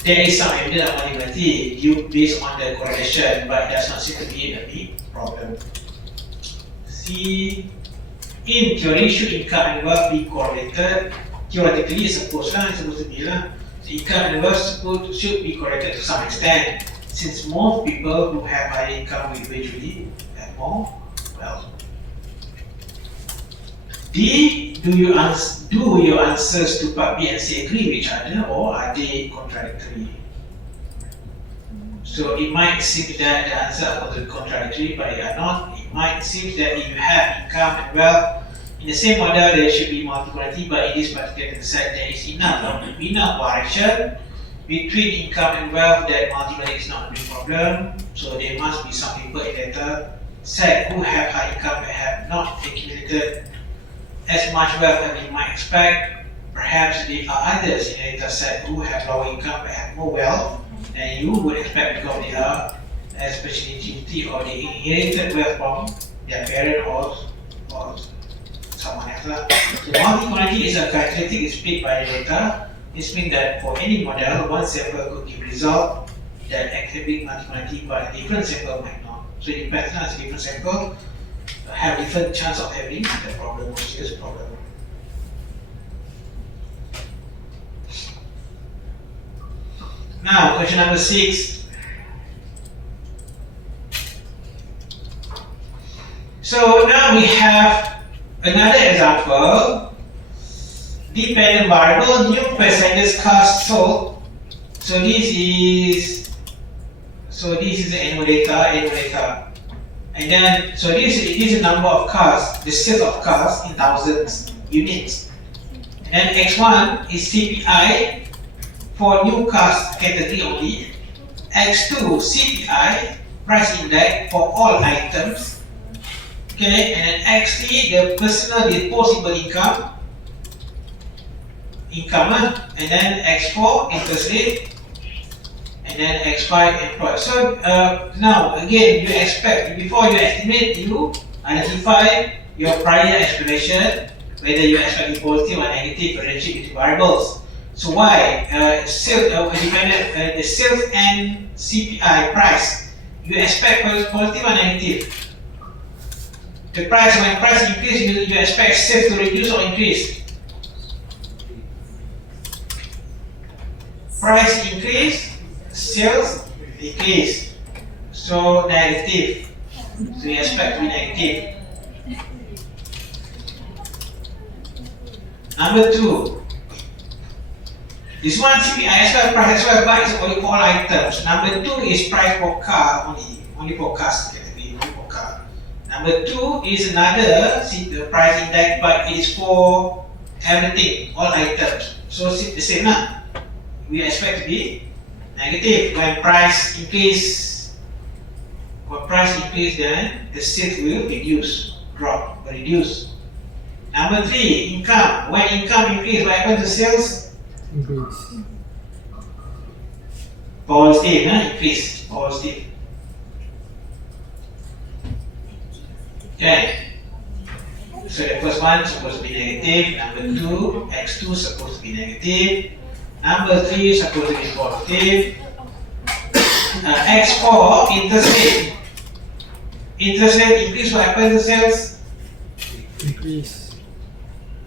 there is some evidence of multiplicity due based on the correlation, but it does not seem to be a big problem. See, in theory, should income and wealth be correlated? Theoretically, it's supposed to be. So income and wealth should be correlated to some extent, since most people who have higher income will eventually have more wealth. D, do your answers to part B and C agree with each other, or are they contradictory? So it might seem that the answer are contradictory, but they are not. It might seem that if you have income and wealth in the same model, there should be multiplicity, but in this particular set, there is enough variation between income and wealth that multiplicity is not a big problem. So there must be some people in later set who have high income but have not accumulated as much wealth as you might expect. Perhaps there are others in the later set who have lower income but have more wealth than you would expect because they are especially guilty or they inherited wealth from their parent or someone else. So multi-quantity is a characteristic split by the data. This means that for any model, one sample could give result that exhibit multi-quantity, but a different sample might not. So it depends on a different sample have different chance of having the problem or serious problem. Now, question number 6. So now we have another example. Dependent variable, new passengers cars sold. So this is the annual data. And then, so this is the number of cars, the sales of cars in thousands units. And then X1 is CPI for new cars category only. X2 CPI price index for all items. Okay, and then X3 the personal disposable income, and then X4 interest rate. And then X5 employed. So now again, you expect before you estimate, you identify your prior explanation whether you expect positive or negative relationship between variables. So why the sales and CPI price, you expect positive or negative? The price, when price increase, you expect sales to reduce or increase? Price increase, sales decrease, so negative. So you expect to be negative. Number 2. This one CPI as well, price as well, but it's only for all items. Number 2 is price for car only for cars category, only for car. Number 2 is another price index, but it is for everything, all items. So it's the same now. We expect to be negative. When price increase, then the sales will reduce. Number 3, income. When income increase, what happens to sales? Increase. Positive, increase, positive. Okay. So the first one is supposed to be negative. Number 2, X2 is supposed to be negative. Number 3 is supposed to be positive. X4, interest rate. Interest rate increase, what happens to sales?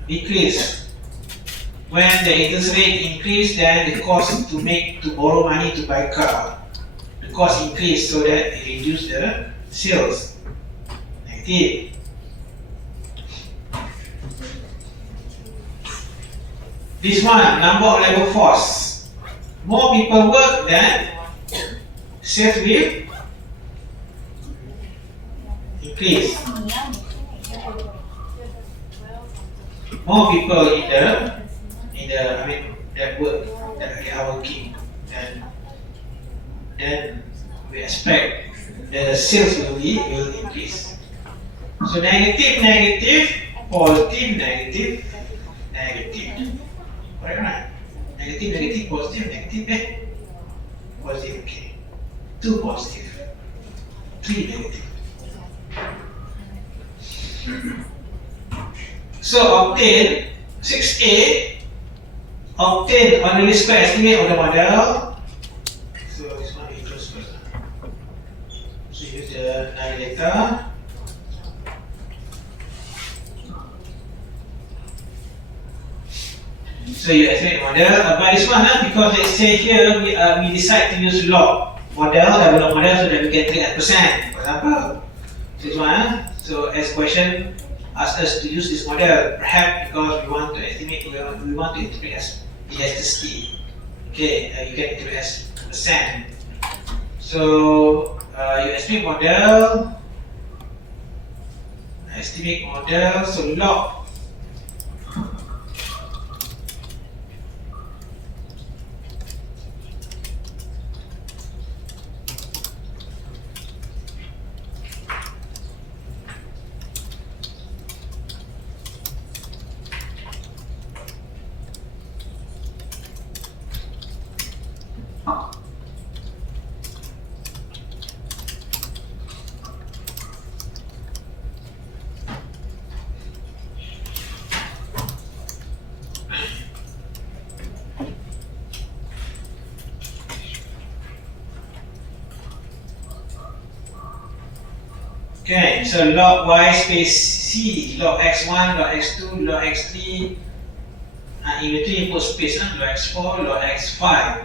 Decrease. When the interest rate increase, then the cost to borrow money to buy car, the cost increase, so that it reduce the sales. Negative. This one, number of labor force. More people work, then sales will increase. More people that work, that they are working, then we expect the sales will increase. So negative, positive, negative. Right? Negative, positive, negative, positive, okay. 2 positive, 3 negative. So obtain 6A obtain on the least square estimate of the model. So this one we close first. So use the navigator. So you estimate model, but this one, because let's say here we decide to use log model, double log model, so that we can take at percent, for example. This one, so as question asks us to use this model, perhaps because we want to estimate, we want to interpret as elasticity. Okay, you can interpret as percent. So you estimate model, so log. Okay, so log y space c, log x1, log x2, log x3, in between put space, log x4, log x5.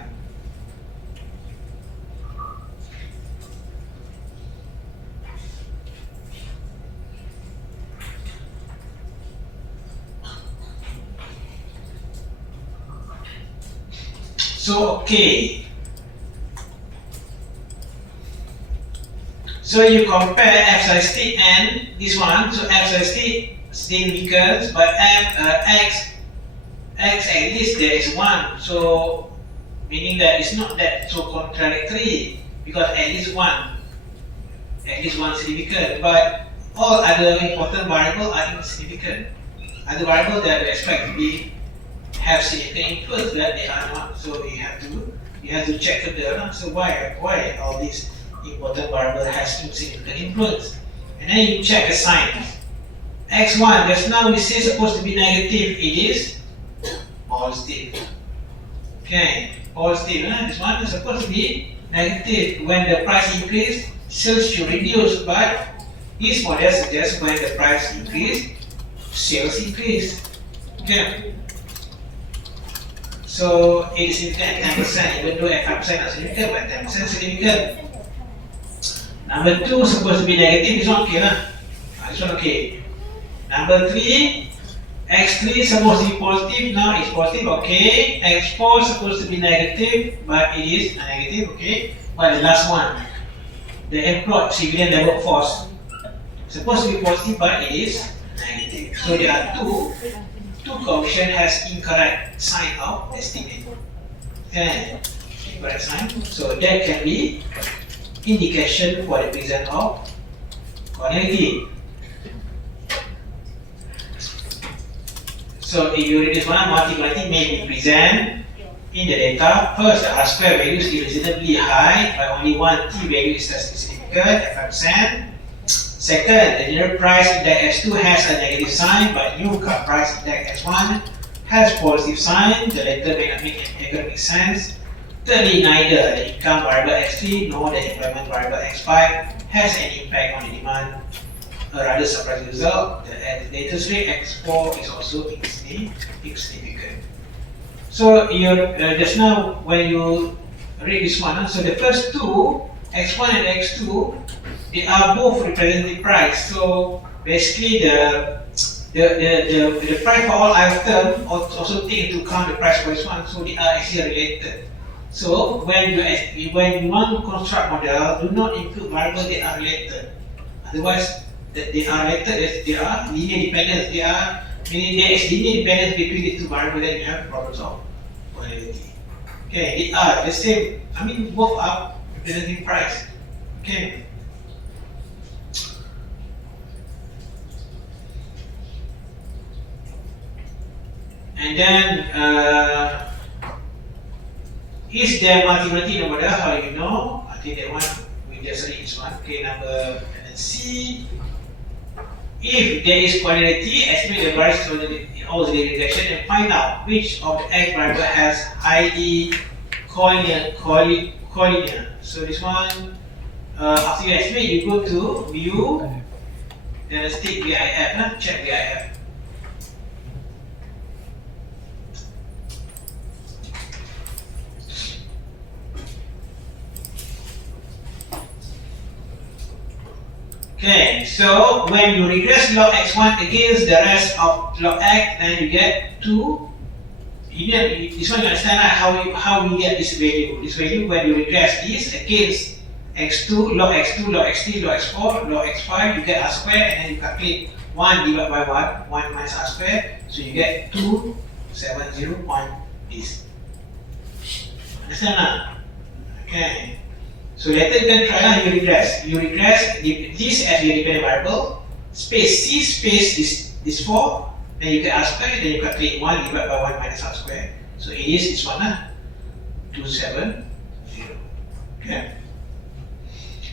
So okay. So you compare f statistic and this one. So f statistic significance, but x at least there is one. So meaning that it's not that so contradictory because at least one significant, but all other important variables are insignificant. Other variables that we expect to be have significant influence that they are not. So you have to check further. So why all these important variable has insignificant influence? And then you check the sign. x1 just now we say supposed to be negative, it is positive. Okay, positive. This one is supposed to be negative. When the price increase, sales should reduce, but this model suggests when the price increase, sales increase. Okay. So it is significant at 10%, even though at 5% not significant, but 10% significant. Number 2 supposed to be negative, this one okay lah. This one okay. Number 3, x3 supposed to be positive, now it's positive, okay. x4 supposed to be negative, but it is negative, okay. But the last one, the employed civilian labor force, supposed to be positive, but it is negative. So there are two coefficient has incorrect sign of estimate. Okay, incorrect sign. So that can be indication for the presence of causality. So if you read this one, multi-causality may be present in the data. First, the R-square value is reasonably high, but only one T value is statistically significant at 5%. Second, the general price index S2 has a negative sign, but new car price index S1 has positive sign. The latter may not make economic sense. Thirdly, neither the income variable X3 nor the employment variable X5 has any impact on the demand. A rather surprising result, the latest rate X4 is also insignificant. So just now when you read this one, so the first two, X1 and X2, they are both representative price. So basically the price for all items also take into account the price for this one, so they are actually related. So when you want to construct model, do not include variables that are related. Otherwise, they are related, they are linear dependence. They are meaning there is linear dependence between the two variables. Then you have problems of causality. Okay, they are the same. I mean, both are representing price. Okay. And then, is there multiplicativity in the model? How do you know? I think that one we just read this one. Okay, number C. If there is quantity, estimate the variance auxiliary regression and find out which of the x variable has highly collinear. So this one, after you estimate, you go to view, then stick VIF, check VIF. Okay, so when you regress log x1 against the rest of log x, then you get 2. This one you understand how we get this value. This value when you regress this against x2, log x2, log x3, log x4, log x5, you get r square, and then you calculate 1 divided by 1 minus r square, so you get 270 on this. Understand now? Okay. So later you can try you regress. You regress this as your dependent variable, space c space this 4, then you get r square, then you calculate 1 divided by 1 minus r square. So it is this one, 270. Okay.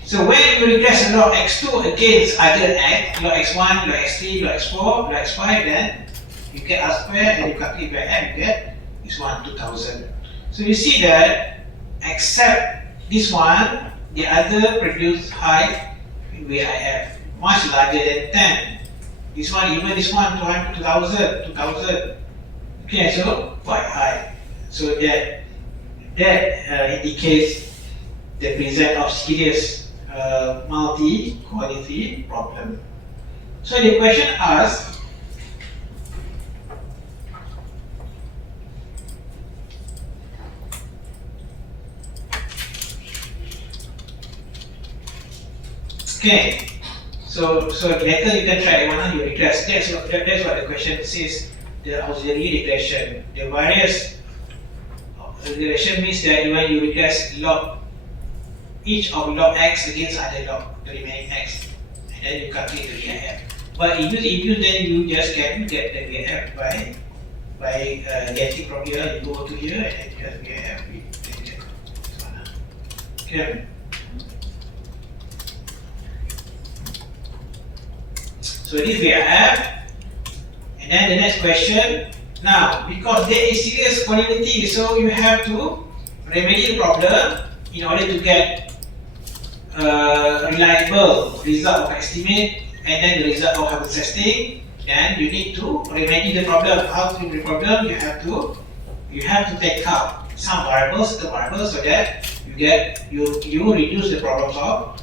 So when you regress log x2 against other x, log x1, log x3, log x4, log x5, then you get r square, and you calculate by m, you get this one, 2000. So you see that except this one, the other produce high VIF, much larger than 10. This one, even this one, 2000. Okay, so quite high. So that indicates the presence of serious multi-quality problem. So the question asks, okay, so later you can try one you regress. That's what the question says. The auxiliary regression. The various regression means that when you regress log each of log x against other log, the remaining x, and then you calculate the VIF. But if you then you just can get the VIF by getting from here, you go to here and then just VIF. Okay. So this we have, and then the next question. Now, because there is serious quality, so you have to remedy the problem in order to get reliable result of estimate and then the result of hypothesis testing. Then you need to remedy the problem. How to remedy the problem? You have to take out some variables, so that you reduce the problem solve.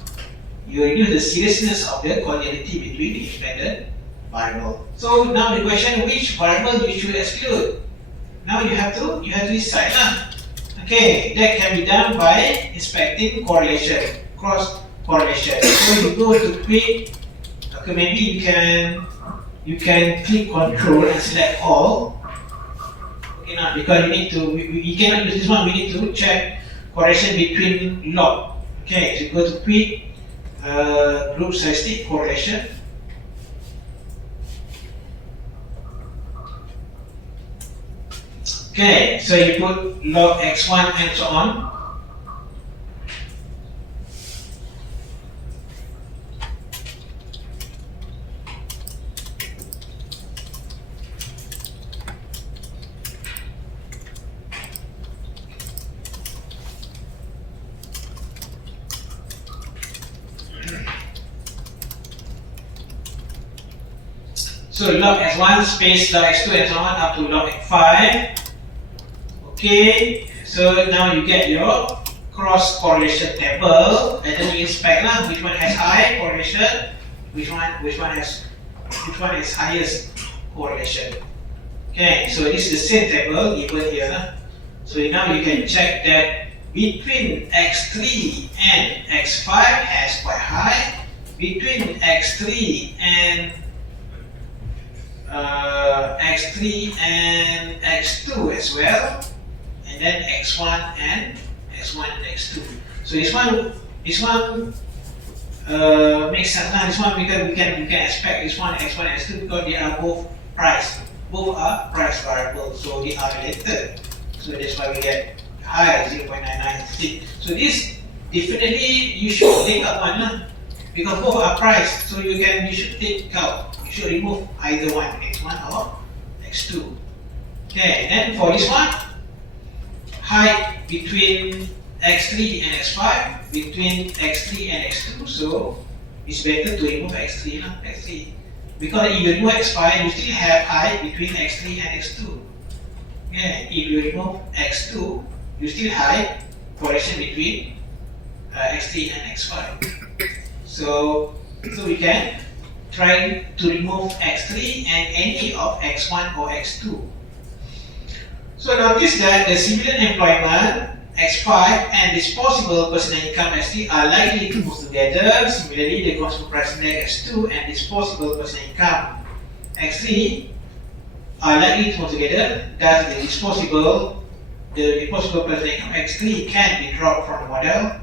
You reduce the seriousness of the collinearity between the independent variable. So now the question, which variable you should exclude? Now you have to decide. Okay, that can be done by inspecting correlation, cross correlation. So you go to quick. Okay, maybe you can click control and select all. Okay, now because we cannot use this one. We need to check correlation between log. Okay, so you go to quick. Group statistic correlation. Okay, so you put log x1 and so on. So log x1 space log x2 and so on up to log x5. Okay, so now you get your cross correlation table, and then you inspect which one has high correlation, which one is highest correlation. Okay, so this is the same table given here. So now you can check that between x3 and x5 has quite high, between x3 and x2 as well, and then x1 and x2. So this one makes sense. Now this one we can expect this one x1 and x2 because they are both are price variables, so they are related. So that's why we get high 0.996. So this definitely you should take out one because both are price. So you should take out. You should remove either one, x1 or x2. Okay, then for this one, height between x3 and x5, between x3 and x2, so it's better to remove x3, x3. Because if you remove x5, you still have height between x3 and x2. Okay, if you remove x2, you still have correction between x3 and x5. So we can try to remove x3 and any of x1 or x2. So notice that the civilian employment x5 and disposable personal income x3 are likely to move together. Similarly, the consumer price index x2 and disposable personal income x3 are likely to move together. Thus, the disposable personal income x3 can be dropped from the model.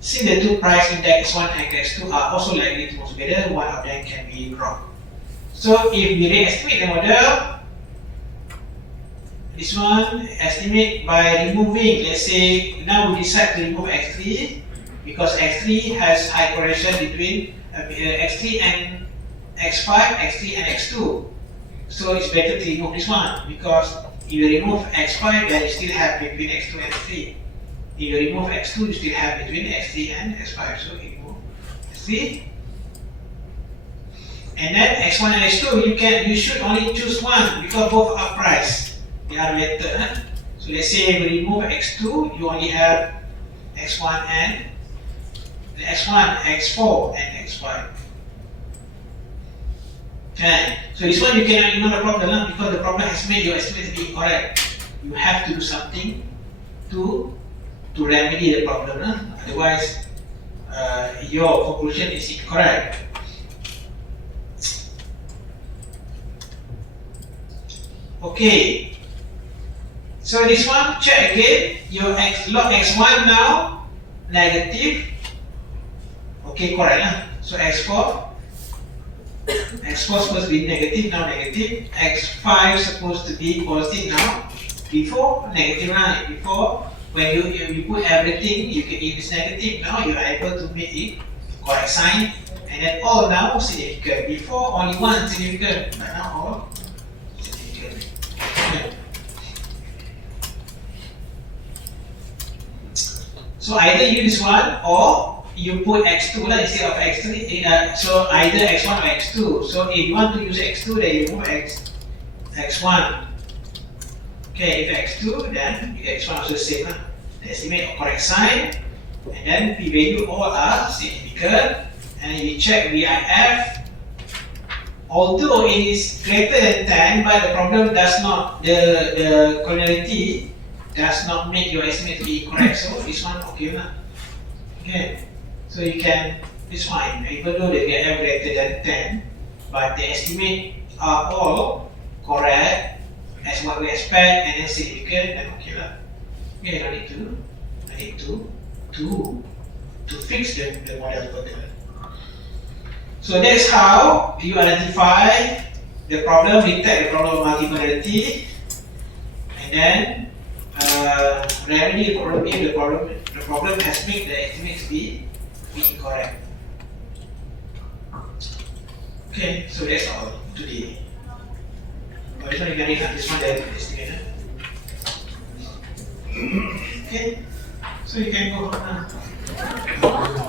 Since the two price index x1 and x2 are also likely to move together, one of them can be dropped. So if we re-estimate the model, this one estimate by removing, let's say now we decide to remove x3 because x3 has high correlation between x3 and x5, x3 and x2. So it's better to remove this one because if you remove x5, then you still have between x2 and x3. If you remove x2, you still have between x3 and x5. So you remove x3. And then x1 and x2, you should only choose one because both are price. They are related. So let's say we remove x2, you only have x1 and x1, x4 and x5. Okay. So this one you cannot ignore the problem because the problem has made your estimate to be incorrect. You have to do something to remedy the problem. Otherwise, your conclusion is incorrect. Okay. So this one, check again. Your log x1 now negative. Okay, correct. So x4 supposed to be negative, now negative. x5 supposed to be positive, now before negative, right? Before when you put everything, if it's negative, now you are able to make it correct sign, and then all now significant. Before only one significant, but now all significant. Okay. So either you use one or you put x2 instead of x3. So either x1 or x2. So if you want to use x2, then you move x1. Okay, if x2, then x1 also the same. The estimate of correct sign, and then p value all are significant. And we check VIF. Although it is greater than 10, but the problem does not, the collinearity does not make your estimate to be correct. So this one okay lah. Okay. So you can, this fine, even though the VIF greater than 10, but the estimate are all correct as what we expect and then significant, then okay lah. Okay, I need to fix the model further. So that's how you identify the problem, detect the problem of multimodality, and then remedy the problem if the problem has made the estimates be incorrect. Okay, so that's all today. This one you can read this one the estimate. Okay, so you can go home now.